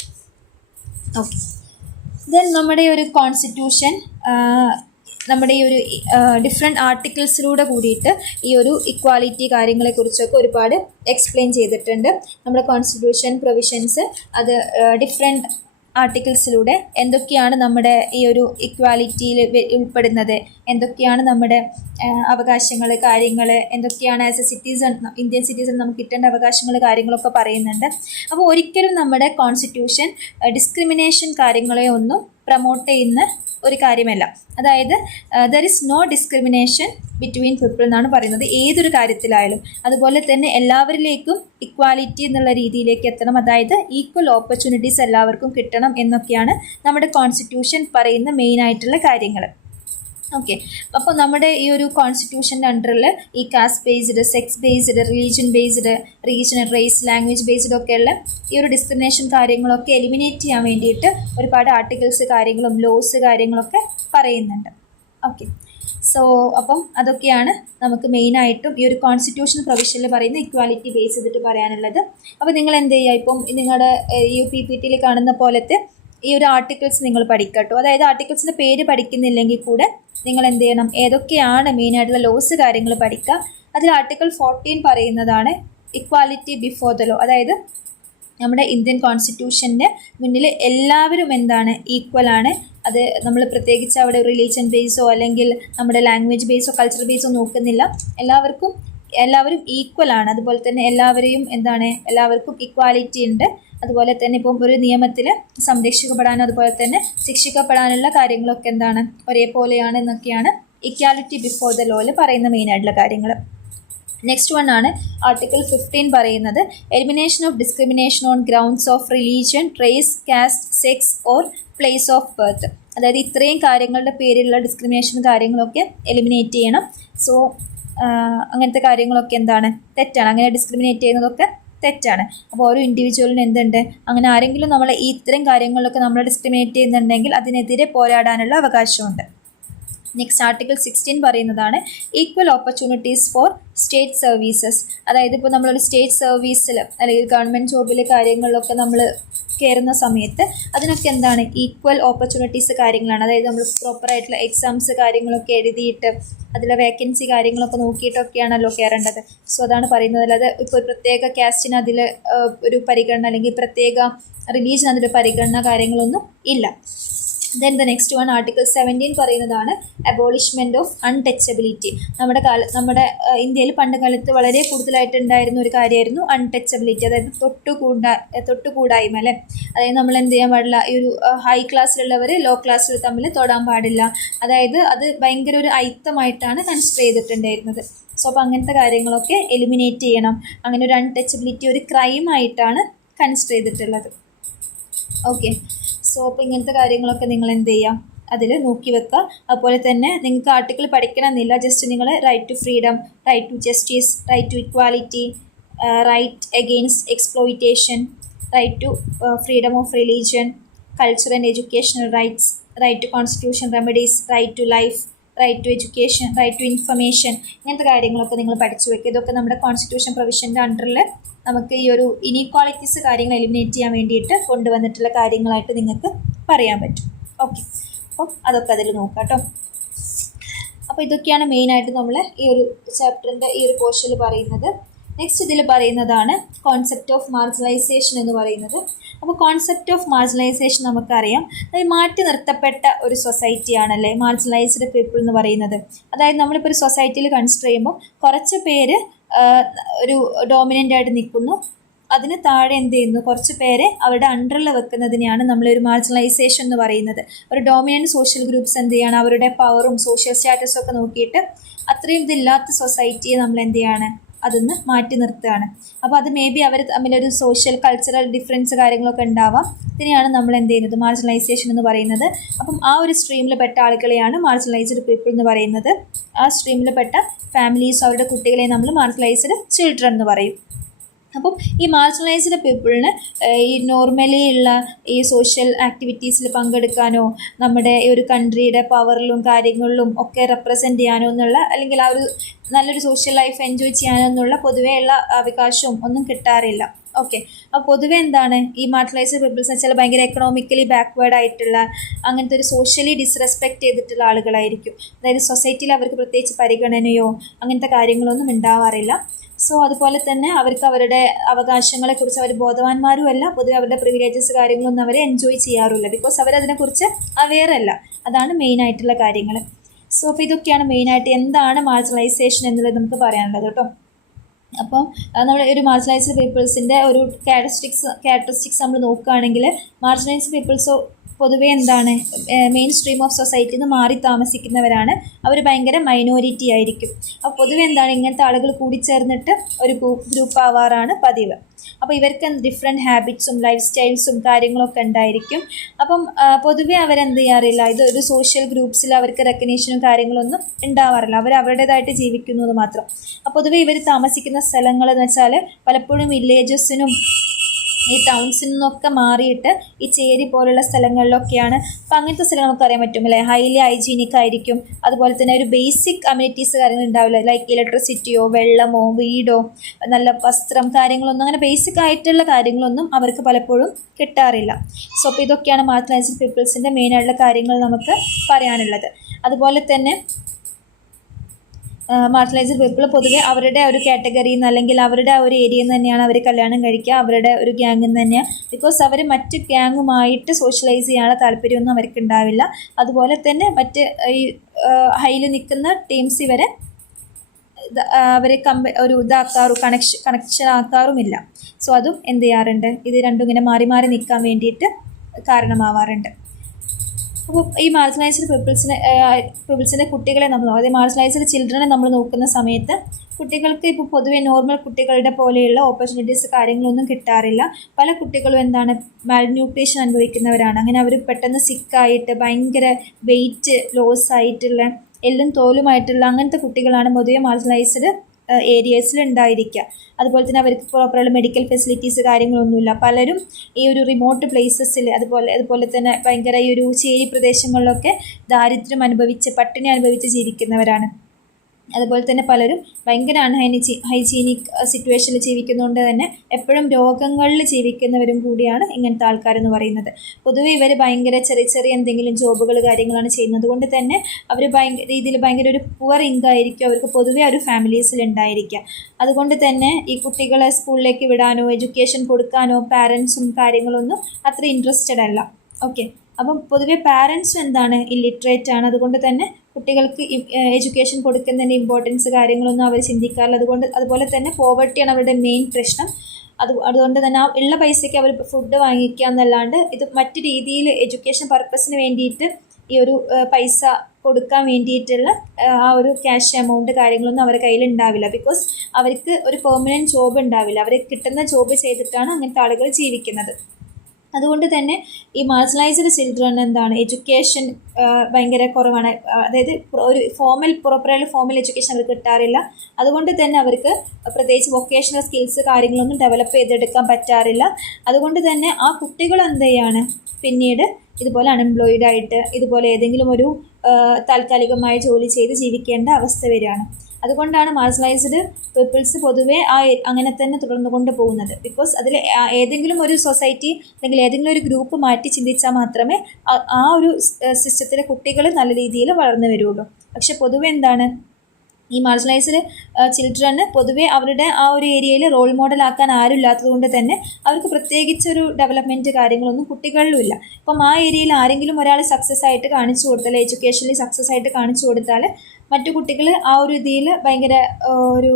ഓക്കെ, ദെൻ നമ്മുടെ ഒരു കോൺസ്റ്റിറ്റ്യൂഷൻ നമ്മുടെ ഈ ഒരു ഡിഫറെൻറ്റ് ആർട്ടിക്കിൾസിലൂടെ കൂടിയിട്ട് ഈ ഒരു ഇക്വാലിറ്റി കാര്യങ്ങളെക്കുറിച്ചൊക്കെ ഒരുപാട് എക്സ്പ്ലെയിൻ ചെയ്തിട്ടുണ്ട്. നമ്മുടെ കോൺസ്റ്റിറ്റ്യൂഷൻ പ്രൊവിഷൻസ് അത് ഡിഫറെൻറ്റ് ആർട്ടിക്കിൾസിലൂടെ എന്തൊക്കെയാണ് നമ്മുടെ ഈ ഒരു ഇക്വാലിറ്റിയിൽ ഉൾപ്പെടുന്നത്, എന്തൊക്കെയാണ് നമ്മുടെ അവകാശങ്ങൾ, കാര്യങ്ങൾ, എന്തൊക്കെയാണ് as A citizen, Indian citizen നമുക്ക് കിട്ടേണ്ട അവകാശങ്ങൾ, കാര്യങ്ങളൊക്കെ പറയുന്നുണ്ട്. അപ്പോൾ ഒരിക്കലും നമ്മുടെ കോൺസ്റ്റിറ്റ്യൂഷൻ ഡിസ്ക്രിമിനേഷൻ കാര്യങ്ങളെ ഒന്നും പ്രൊമോട്ട് ചെയ്യുന്ന ഒരു കാര്യമല്ല. അതായത് there is no discrimination between people എന്നാണ് പറയുന്നത്, ഏതൊരു കാര്യത്തിലായാലും. അതുപോലെ തന്നെ എല്ലാവരിലേക്കും ഇക്വാലിറ്റി എന്നുള്ള രീതിയിലേക്ക് എത്തണം, അതായത് ഈക്വൽ ഓപ്പർച്യൂണിറ്റീസ് എല്ലാവർക്കും കിട്ടണം എന്നൊക്കെയാണ് നമ്മുടെ കോൺസ്റ്റിറ്റ്യൂഷൻ പറയുന്ന മെയിനായിട്ടുള്ള കാര്യങ്ങൾ. ഓക്കെ, അപ്പോൾ നമ്മുടെ ഈ ഒരു കോൺസ്റ്റിറ്റ്യൂഷൻ്റെ അണ്ടറിൽ ഈ caste based, sex based, religion based, regional, race, language based ഒക്കെയുള്ള ഈ ഒരു ഡിസ്ക്രിമിനേഷൻ കാര്യങ്ങളൊക്കെ എലിമിനേറ്റ് ചെയ്യാൻ വേണ്ടിയിട്ട് ഒരുപാട് ആർട്ടിക്കിൾസ് കാര്യങ്ങളും ലോസ് കാര്യങ്ങളൊക്കെ പറയുന്നുണ്ട്. ഓക്കെ, സോ അപ്പം അതൊക്കെയാണ് നമുക്ക് മെയിനായിട്ടും ഈ ഒരു കോൺസ്റ്റിറ്റ്യൂഷൻ പ്രൊവിഷനിൽ പറയുന്ന ഇക്വാലിറ്റി ബേസ് ചെയ്തിട്ട് പറയാനുള്ളത്. അപ്പോൾ നിങ്ങൾ എന്ത് ചെയ്യുക, ഇപ്പം നിങ്ങളുടെ ഈ PPT കാണുന്ന പോലത്തെ ഈ ഒരു ആർട്ടിക്കിൾസ് നിങ്ങൾ പഠിക്കട്ടോ. അതായത് ആർട്ടിക്കിൾസിൻ്റെ പേര് പഠിക്കുന്നില്ലെങ്കിൽ കൂടെ നിങ്ങൾ എന്ത് ചെയ്യണം, ഏതൊക്കെയാണ് മെയിനായിട്ടുള്ള ലോസ് കാര്യങ്ങൾ പഠിക്കുക. അതിൽ ആർട്ടിക്കിൾ 14 പറയുന്നതാണ് ഇക്വാലിറ്റി ബിഫോർ ദ ലോ. അതായത് നമ്മുടെ ഇന്ത്യൻ കോൺസ്റ്റിറ്റ്യൂഷൻ്റെ മുന്നിൽ എല്ലാവരും എന്താണ്, ഈക്വലാണ്. അത് നമ്മൾ പ്രത്യേകിച്ച് അവിടെ റിലീജിയൻ ബേസോ അല്ലെങ്കിൽ നമ്മുടെ ലാംഗ്വേജ് ബേസോ കൾച്ചറൽ ബേസോ നോക്കുന്നില്ല, എല്ലാവരും ഈക്വലാണ്. അതുപോലെ തന്നെ എല്ലാവർക്കും ഇക്വാലിറ്റി ഉണ്ട്. അതുപോലെ തന്നെ ഇപ്പം ഒരു നിയമത്തിൽ സംരക്ഷിക്കപ്പെടാനും അതുപോലെ തന്നെ ശിക്ഷിക്കപ്പെടാനുള്ള കാര്യങ്ങളൊക്കെ എന്താണ്, ഒരേപോലെയാണ് എന്നൊക്കെയാണ് ഇക്വാലിറ്റി ബിഫോർ ദ ലോയിൽ പറയുന്ന മെയിനായിട്ടുള്ള കാര്യങ്ങൾ. നെക്സ്റ്റ് വൺ ആണ് ആർട്ടിക്കിൾ 15 പറയുന്നത് elimination of discrimination on grounds of religion, race, caste, sex or place of birth. അതായത് ഇത്രയും കാര്യങ്ങളുടെ പേരിലുള്ള ഡിസ്ക്രിമിനേഷൻ കാര്യങ്ങളൊക്കെ എലിമിനേറ്റ് ചെയ്യണം. സോ അങ്ങനത്തെ കാര്യങ്ങളൊക്കെ എന്താണ്, തെറ്റാണ്. അങ്ങനെ ഡിസ്ക്രിമിനേറ്റ് ചെയ്യുന്നതൊക്കെ തെറ്റാണ്. അപ്പോൾ ഓരോ ഇൻഡിവിജ്വലിന് എന്തുണ്ട്, അങ്ങനെ ആരെങ്കിലും നമ്മളെ ഈ ഇത്തരം കാര്യങ്ങളിലൊക്കെ നമ്മൾ ഡിസ്ക്രിമിനേറ്റ് ചെയ്യുന്നുണ്ടെങ്കിൽ അതിനെതിരെ പോരാടാനുള്ള അവകാശമുണ്ട്. നെക്സ്റ്റ് ആർട്ടിക്കിൾ 16 പറയുന്നതാണ് equal opportunities for state services. അതായത് ഇപ്പോൾ നമ്മളൊരു സ്റ്റേറ്റ് സർവീസിൽ അല്ലെങ്കിൽ ഗവൺമെൻറ് ജോബിൽ കാര്യങ്ങളിലൊക്കെ നമ്മൾ കയറുന്ന സമയത്ത് അതിനൊക്കെ എന്താണ്, ഈക്വൽ ഓപ്പർച്യൂണിറ്റീസ് കാര്യങ്ങളാണ്. അതായത് നമ്മൾ പ്രോപ്പറായിട്ടുള്ള എക്സാംസ് കാര്യങ്ങളൊക്കെ എഴുതിയിട്ട് അതിലെ വേക്കൻസി കാര്യങ്ങളൊക്കെ നോക്കിയിട്ടൊക്കെയാണല്ലോ കയറേണ്ടത്. സോ അതാണ് പറയുന്നത്. അല്ലാതെ ഇപ്പോൾ പ്രത്യേക കാസ്റ്റിന് അതിൽ ഒരു പരിഗണന അല്ലെങ്കിൽ പ്രത്യേക റിലീജിയൻ അതിൽ പരിഗണന കാര്യങ്ങളൊന്നും ഇല്ല. Then the next one article 17 പറയുന്നതാണ് അബോളിഷ്മെൻറ്റ് ഓഫ് അൺടച്ചബിലിറ്റി. നമ്മുടെ ഇന്ത്യയിൽ പണ്ട് കാലത്ത് വളരെ കൂടുതലായിട്ടുണ്ടായിരുന്ന ഒരു കാര്യമായിരുന്നു അൺടച്ചബിലിറ്റി, അതായത് തൊട്ടുകൂടായ്മ അല്ലേ. അതായത് നമ്മൾ എന്ത് ചെയ്യാൻ പാടില്ല, ഈ ഒരു ഹൈ ക്ലാസ്സിലുള്ളവർ ലോ ക്ലാസ്സിൽ തമ്മിൽ തൊടാൻ പാടില്ല. അതായത് അത് ഭയങ്കര ഒരു അയിത്തമായിട്ടാണ് കൺസിഡർ ചെയ്തിട്ടുണ്ടായിരുന്നത്. സോ അപ്പോൾ അങ്ങനത്തെ കാര്യങ്ങളൊക്കെ എലിമിനേറ്റ് ചെയ്യണം. അങ്ങനെ ഒരു അൺടച്ചബിലിറ്റി ഒരു ക്രൈമായിട്ടാണ് കൺസിഡർ ചെയ്തിട്ടുള്ളത്. ഓക്കെ, സോ അപ്പോൾ ഇങ്ങനത്തെ കാര്യങ്ങളൊക്കെ നിങ്ങൾ എന്ത് ചെയ്യുക, അതിൽ നോക്കി വെക്കുക. അതുപോലെ തന്നെ നിങ്ങൾക്ക് ആർട്ടിക്കിൾ പഠിക്കണമെന്നില്ല, ജസ്റ്റ് നിങ്ങൾ right to freedom, right to justice, right to equality, right against exploitation, right to freedom of religion, culture and educational rights, right to constitution remedies, right to life, right to education, right to information, ഇങ്ങനത്തെ കാര്യങ്ങളൊക്കെ നിങ്ങൾ പഠിച്ചു വെക്കുക. ഇതൊക്കെ നമ്മുടെ constitution പ്രൊവിഷൻ്റെ അണ്ടറിൽ നമുക്ക് ഈ ഒരു ഇനീക്വാളിറ്റീസ് കാര്യങ്ങൾ എലിമിനേറ്റ് ചെയ്യാൻ വേണ്ടിയിട്ട് കൊണ്ടുവന്നിട്ടുള്ള കാര്യങ്ങളായിട്ട് നിങ്ങൾക്ക് പറയാൻ പറ്റും. ഓക്കെ, അപ്പം അതൊക്കെ അതിൽ നോക്കാം കേട്ടോ. അപ്പോൾ ഇതൊക്കെയാണ് മെയിനായിട്ട് നമ്മൾ ഈ ഒരു ചാപ്റ്ററിൻ്റെ ഈ ഒരു പോർഷനിൽ പറയുന്നത്. നെക്സ്റ്റ് ഇതിൽ പറയുന്നതാണ് കോൺസെപ്റ്റ് ഓഫ് മാർജിനലൈസേഷൻ എന്ന് പറയുന്നത്. അപ്പോൾ കോൺസെപ്റ്റ് ഓഫ് മാർജിനലൈസേഷൻ നമുക്കറിയാം, അത് മാറ്റി നിർത്തപ്പെട്ട ഒരു സൊസൈറ്റിയാണല്ലേ മാർജിനലൈസ്ഡ് പീപ്പിൾ എന്ന് പറയുന്നത്. അതായത് നമ്മളിപ്പോൾ ഒരു സൊസൈറ്റിയിൽ കൺസിഡർ ചെയ്യുമ്പോൾ കുറച്ച് പേര് ഒരു ഡോമിനൻ്റ് ആയിട്ട് നിൽക്കുന്നു, അതിന് താഴെ എന്ത് ചെയ്യുന്നു, കുറച്ച് പേരെ അവരുടെ അണ്ടറിൽ വെക്കുന്നതിനെയാണ് നമ്മളൊരു മാർജിനലൈസേഷൻ എന്ന് പറയുന്നത്. ഒരു ഡോമിനൻ്റ് സോഷ്യൽ ഗ്രൂപ്പ്സ് എന്ത് ചെയ്യണം, അവരുടെ പവറും സോഷ്യൽ സ്റ്റാറ്റസും ഒക്കെ നോക്കിയിട്ട് അത്രയും ഇതില്ലാത്ത സൊസൈറ്റിയെ നമ്മൾ എന്ത് ചെയ്യാണ്, അതൊന്ന് മാറ്റി നിർത്തുകയാണ്. അപ്പോൾ അത് മേ ബി അവർ തമ്മിലൊരു സോഷ്യൽ കൾച്ചറൽ ഡിഫറൻസ് കാര്യങ്ങളൊക്കെ ഉണ്ടാവാം. ഇതിനെയാണ് നമ്മൾ എന്ത് ചെയ്യുന്നത്, മാർജിനലൈസേഷൻ എന്ന് പറയുന്നത്. അപ്പം ആ ഒരു സ്ട്രീമിൽ പെട്ട ആളുകളെയാണ് മാർജിനലൈസ്ഡ് പീപ്പിൾ എന്ന് പറയുന്നത്. ആ സ്ട്രീമിൽ പെട്ട ഫാമിലീസ്, അവരുടെ കുട്ടികളെ നമ്മൾ മാർജിനലൈസ്ഡ് ചിൽഡ്രൻ എന്ന് പറയും. അപ്പം ഈ മാർജിനലൈസ്ഡ് പീപ്പിളിന് ഈ നോർമലി ഉള്ള ഈ സോഷ്യൽ ആക്ടിവിറ്റീസിൽ പങ്കെടുക്കാനോ നമ്മുടെ ഈ ഒരു കൺട്രിയുടെ പവറിലും കാര്യങ്ങളിലും ഒക്കെ റെപ്രസെൻറ്റ് ചെയ്യാനോ എന്നുള്ള, അല്ലെങ്കിൽ ആ ഒരു നല്ലൊരു സോഷ്യൽ ലൈഫ് എൻജോയ് ചെയ്യാനോ എന്നുള്ള പൊതുവെയുള്ള അവകാശവും ഒന്നും കിട്ടാറില്ല. ഓക്കെ, അപ്പോൾ പൊതുവെ എന്താണ് ഈ മാർജിനലൈസ്ഡ് പീപ്പിൾസ് എന്ന് വെച്ചാൽ ഭയങ്കര എക്കണോമിക്കലി ബാക്ക്വേർഡ് ആയിട്ടുള്ള, അങ്ങനത്തെ ഒരു സോഷ്യലി ഡിസ്റെസ്പെക്റ്റ് ചെയ്തിട്ടുള്ള ആളുകളായിരിക്കും. അതായത് സൊസൈറ്റിയിൽ അവർക്ക് പ്രത്യേകിച്ച് പരിഗണനയോ അങ്ങനത്തെ കാര്യങ്ങളൊന്നും ഉണ്ടാവാറില്ല. സോ അതുപോലെ തന്നെ അവർക്ക് അവരുടെ അവകാശങ്ങളെക്കുറിച്ച് അവർ ബോധവാന്മാരും അല്ല, പൊതുവെ അവരുടെ പ്രിവിലേജസ് കാര്യങ്ങളൊന്നും അവർ എൻജോയ് ചെയ്യാറില്ല, ബിക്കോസ് അവരതിനെക്കുറിച്ച് അവെയർ അല്ല. അതാണ് മെയിനായിട്ടുള്ള കാര്യങ്ങൾ. സോ അപ്പോൾ ഇതൊക്കെയാണ് മെയിനായിട്ട് എന്താണ് മാർജിനലൈസേഷൻ എന്നുള്ളത് നമുക്ക് പറയാനുള്ളത് കേട്ടോ. അപ്പം നമ്മൾ ഒരു മാർജിനലൈസ്ഡ് പീപ്പിൾസിൻ്റെ ഒരു ക്യാരക്ടറിസ്റ്റിക്സ് നമ്മൾ നോക്കുകയാണെങ്കിൽ, മാർജിനലൈസ്ഡ് പീപ്പിൾസ് പൊതുവേ എന്താണ്, മെയിൻ സ്ട്രീം ഓഫ് സൊസൈറ്റിയിൽ നിന്ന് മാറി താമസിക്കുന്നവരാണ്. അവർ ഭയങ്കര മൈനോറിറ്റി ആയിരിക്കും. അപ്പോൾ പൊതുവെ എന്താണ്, ഇങ്ങനത്തെ ആളുകൾ കൂടിച്ചേർന്നിട്ട് ഒരു ഗ്രൂപ്പ് ആവാറാണ് പതിവ്. അപ്പോൾ ഇവർക്ക് ഡിഫറെൻറ്റ് ഹാബിറ്റ്സും ലൈഫ് സ്റ്റൈൽസും കാര്യങ്ങളൊക്കെ ഉണ്ടായിരിക്കും. അപ്പം പൊതുവേ അവരെന്ത് ചെയ്യാറില്ല, ഇത് ഒരു സോഷ്യൽ ഗ്രൂപ്പ്സിൽ അവർക്ക് റെക്കഗ്നീഷനും കാര്യങ്ങളൊന്നും ഉണ്ടാവാറില്ല. അവർ അവരുടേതായിട്ട് ജീവിക്കുന്നത് മാത്രം. അപ്പോൾ പൊതുവേ ഇവർ താമസിക്കുന്ന സ്ഥലങ്ങൾ എന്ന് വെച്ചാൽ പലപ്പോഴും വില്ലേജസിനും ഈ ടൗൺസിൽ നിന്നൊക്കെ മാറിയിട്ട് ഈ ചേരി പോലുള്ള സ്ഥലങ്ങളിലൊക്കെയാണ്. അപ്പോൾ അങ്ങനത്തെ സ്ഥലങ്ങൾ നമുക്ക് അറിയാൻ പറ്റും അല്ലേ, ഹൈലി ഹൈജീനിക് ആയിരിക്കും. അതുപോലെ തന്നെ ഒരു ബേസിക് അമ്യൂണിറ്റീസ് കാര്യങ്ങൾ ഉണ്ടാവില്ല, ലൈക്ക് ഇലക്ട്രിസിറ്റിയോ വെള്ളമോ വീടോ നല്ല വസ്ത്രം കാര്യങ്ങളൊന്നും, അങ്ങനെ ബേസിക് ആയിട്ടുള്ള കാര്യങ്ങളൊന്നും അവർക്ക് പലപ്പോഴും കിട്ടാറില്ല. സോ അപ്പോൾ ഇതൊക്കെയാണ് മാർജിനലൈസ്ഡ് പീപ്പിൾസിൻ്റെ മെയിനായിട്ടുള്ള കാര്യങ്ങൾ നമുക്ക് പറയാനുള്ളത്. അതുപോലെ തന്നെ മാർജിനലൈസ്ഡ് പീപ്പിൾ പൊതുവെ അവരുടെ ഒരു കാറ്റഗറിയിൽ നിന്ന്, അല്ലെങ്കിൽ അവരുടെ ആ ഒരു ഏരിയയിൽ നിന്ന് തന്നെയാണ് അവർ കല്യാണം കഴിക്കുക, അവരുടെ ഒരു ഗ്യാങ്ങിൽ നിന്ന് തന്നെയാണ്. ബിക്കോസ് അവർ മറ്റ് ഗ്യാങ്ങുമായിട്ട് സോഷ്യലൈസ് ചെയ്യാനുള്ള താല്പര്യമൊന്നും അവർക്ക് ഉണ്ടാവില്ല. അതുപോലെ തന്നെ മറ്റ് ഈ ഹൈയിൽ നിൽക്കുന്ന ടീംസ് ഇവരെ അവരെ ഒരു കണക്ഷൻ ആക്കാറുമില്ല. സോ അതും എന്ത് ചെയ്യാറുണ്ട്, ഇത് രണ്ടും ഇങ്ങനെ മാറി മാറി നിൽക്കാൻ വേണ്ടിയിട്ട് കാരണമാവാറുണ്ട്. അപ്പോൾ ഈ മാർജിനലൈസ്ഡ് പീപ്പിൾസിൻ്റെ കുട്ടികളെ നമ്മൾ, അതായത് മാർജിനലൈസ്ഡ് ചിൽഡ്രനെ നമ്മൾ നോക്കുന്ന സമയത്ത് കുട്ടികൾക്ക് ഇപ്പോൾ പൊതുവെ നോർമൽ കുട്ടികളുടെ പോലെയുള്ള ഓപ്പർച്യൂണിറ്റീസ് കാര്യങ്ങളൊന്നും കിട്ടാറില്ല. പല കുട്ടികളും എന്താണ്, മാൽന്യൂട്രീഷൻ അനുഭവിക്കുന്നവരാണ്. അങ്ങനെ അവർ പെട്ടെന്ന് സിക്കായിട്ട് ഭയങ്കര വെയിറ്റ് ലോസ് ആയിട്ടുള്ള, എല്ലും തോലുമായിട്ടുള്ള അങ്ങനത്തെ കുട്ടികളാണ് പൊതുവെ മാർജിനലൈസ്ഡ് ഏരിയസിൽ ഉണ്ടായിരിക്കുക. അതുപോലെ തന്നെ അവർക്ക് പ്രോപ്പറുള്ള മെഡിക്കൽ ഫെസിലിറ്റീസ് കാര്യങ്ങളൊന്നുമില്ല. പലരും ഈ ഒരു റിമോട്ട് പ്ലേസസിൽ, അതുപോലെ തന്നെ ഭയങ്കര ഈ ഒരു ചേരി പ്രദേശങ്ങളിലൊക്കെ ദാരിദ്ര്യം അനുഭവിച്ച് പട്ടിണി അനുഭവിച്ച് ജീവിക്കുന്നവരാണ്. അതുപോലെ തന്നെ പലരും ഭയങ്കര ഹൈജീനിക് സിറ്റുവേഷനിൽ ജീവിക്കുന്നതുകൊണ്ട് തന്നെ എപ്പോഴും രോഗങ്ങളിൽ ജീവിക്കുന്നവരും കൂടിയാണ് ഇങ്ങനത്തെ ആൾക്കാരെന്ന് പറയുന്നത്. പൊതുവെ ഇവർ ഭയങ്കര ചെറിയ ചെറിയ എന്തെങ്കിലും ജോബുകൾ കാര്യങ്ങളാണ് ചെയ്യുന്നത് കൊണ്ട് തന്നെ അവർ ഭയങ്കര ഒരു പുവർ ഇൻകം ആയിരിക്കും അവർക്ക് പൊതുവെ ഒരു ഫാമിലീസിൽ ഉണ്ടായിരിക്കുക. അതുകൊണ്ട് തന്നെ ഈ കുട്ടികളെ സ്കൂളിലേക്ക് വിടാനോ എഡ്യൂക്കേഷൻ കൊടുക്കാനോ പാരൻസും കാര്യങ്ങളൊന്നും അത്ര ഇൻട്രസ്റ്റഡ് അല്ല. ഓക്കെ, അപ്പം പൊതുവെ പാരൻസും എന്താണ്, ഇല്ലിറ്ററേറ്റ് ആണ്. അതുകൊണ്ട് തന്നെ കുട്ടികൾക്ക് എഡ്യൂക്കേഷൻ കൊടുക്കുന്നതിൻ്റെ ഇമ്പോർട്ടൻസ് കാര്യങ്ങളൊന്നും അവർ ചിന്തിക്കാറില്ല. അതുപോലെ തന്നെ പോവർട്ടിയാണ് അവരുടെ മെയിൻ പ്രശ്നം. അതുകൊണ്ട് തന്നെ ആ ഉള്ള പൈസയ്ക്ക് അവർ ഫുഡ് വാങ്ങിക്കുക എന്നല്ലാണ്ട് ഇത് മറ്റു രീതിയിൽ എഡ്യൂക്കേഷൻ പർപ്പസിന് വേണ്ടിയിട്ട് ഈ ഒരു പൈസ കൊടുക്കാൻ വേണ്ടിയിട്ടുള്ള ആ ഒരു ക്യാഷ് എമൗണ്ട് കാര്യങ്ങളൊന്നും അവരുടെ കയ്യിൽ ഉണ്ടാവില്ല. ബിക്കോസ് അവർക്ക് ഒരു പെർമനൻറ്റ് ജോബ് ഉണ്ടാവില്ല. അവർ കിട്ടുന്ന ജോബ് ചെയ്തിട്ടാണ് അങ്ങനത്തെ ആളുകൾ ജീവിക്കുന്നത്. അതുകൊണ്ട് തന്നെ ഈ മാർജിനലൈസ്ഡ് ചിൽഡ്രൻ എന്താണ്, എഡ്യൂക്കേഷൻ ഭയങ്കര കുറവാണ്. അതായത് ഒരു പ്രോപ്പറായിട്ട് ഫോമൽ എഡ്യൂക്കേഷൻ അവർക്ക് കിട്ടാറില്ല. അതുകൊണ്ട് തന്നെ അവർക്ക് പ്രത്യേകിച്ച് വൊക്കേഷണൽ സ്കിൽസ് കാര്യങ്ങളൊന്നും ഡെവലപ്പ് ചെയ്തെടുക്കാൻ പറ്റാറില്ല. അതുകൊണ്ട് തന്നെ ആ കുട്ടികൾ എന്ത് ചെയ്യാണ്, പിന്നീട് ഇതുപോലെ അൺഎംപ്ലോയിഡ് ആയിട്ട് ഇതുപോലെ ഏതെങ്കിലും ഒരു താൽക്കാലികമായ ജോലി ചെയ്ത് ജീവിക്കേണ്ട അവസ്ഥ വരികയാണ്. അതുകൊണ്ടാണ് മാർജിനലൈസ്ഡ് പീപ്പിൾസ് പൊതുവേ അങ്ങനെ തന്നെ തുടർന്നു കൊണ്ട് പോകുന്നത്. ബിക്കോസ് അതിൽ ഏതെങ്കിലും ഒരു സൊസൈറ്റി അല്ലെങ്കിൽ ഏതെങ്കിലും ഒരു ഗ്രൂപ്പ് മാറ്റി ചിന്തിച്ചാൽ മാത്രമേ ആ ഒരു സിസ്റ്റത്തിലെ കുട്ടികൾ നല്ല രീതിയിൽ വളർന്നു വരുള്ളൂ. പക്ഷെ പൊതുവെ എന്താണ്, ഈ മാർജിനലൈസ്ഡ് ചിൽഡ്രന് പൊതുവേ അവരുടെ ആ ഒരു ഏരിയയിൽ റോൾ മോഡലാക്കാൻ ആരും ഇല്ലാത്തത് കൊണ്ട് തന്നെ അവർക്ക് പ്രത്യേകിച്ചൊരു ഡെവലപ്മെൻറ്റ് കാര്യങ്ങളൊന്നും കുട്ടികളിലും ഇല്ല. ഇപ്പം ആ ഏരിയയിൽ ആരെങ്കിലും ഒരാൾ സക്സസ് ആയിട്ട് കാണിച്ചു കൊടുത്താൽ, എഡ്യൂക്കേഷനിൽ സക്സസ് ആയിട്ട് കാണിച്ചു കൊടുത്താൽ മറ്റു കുട്ടികൾ ആ ഒരു രീതിയിൽ ഭയങ്കര ഒരു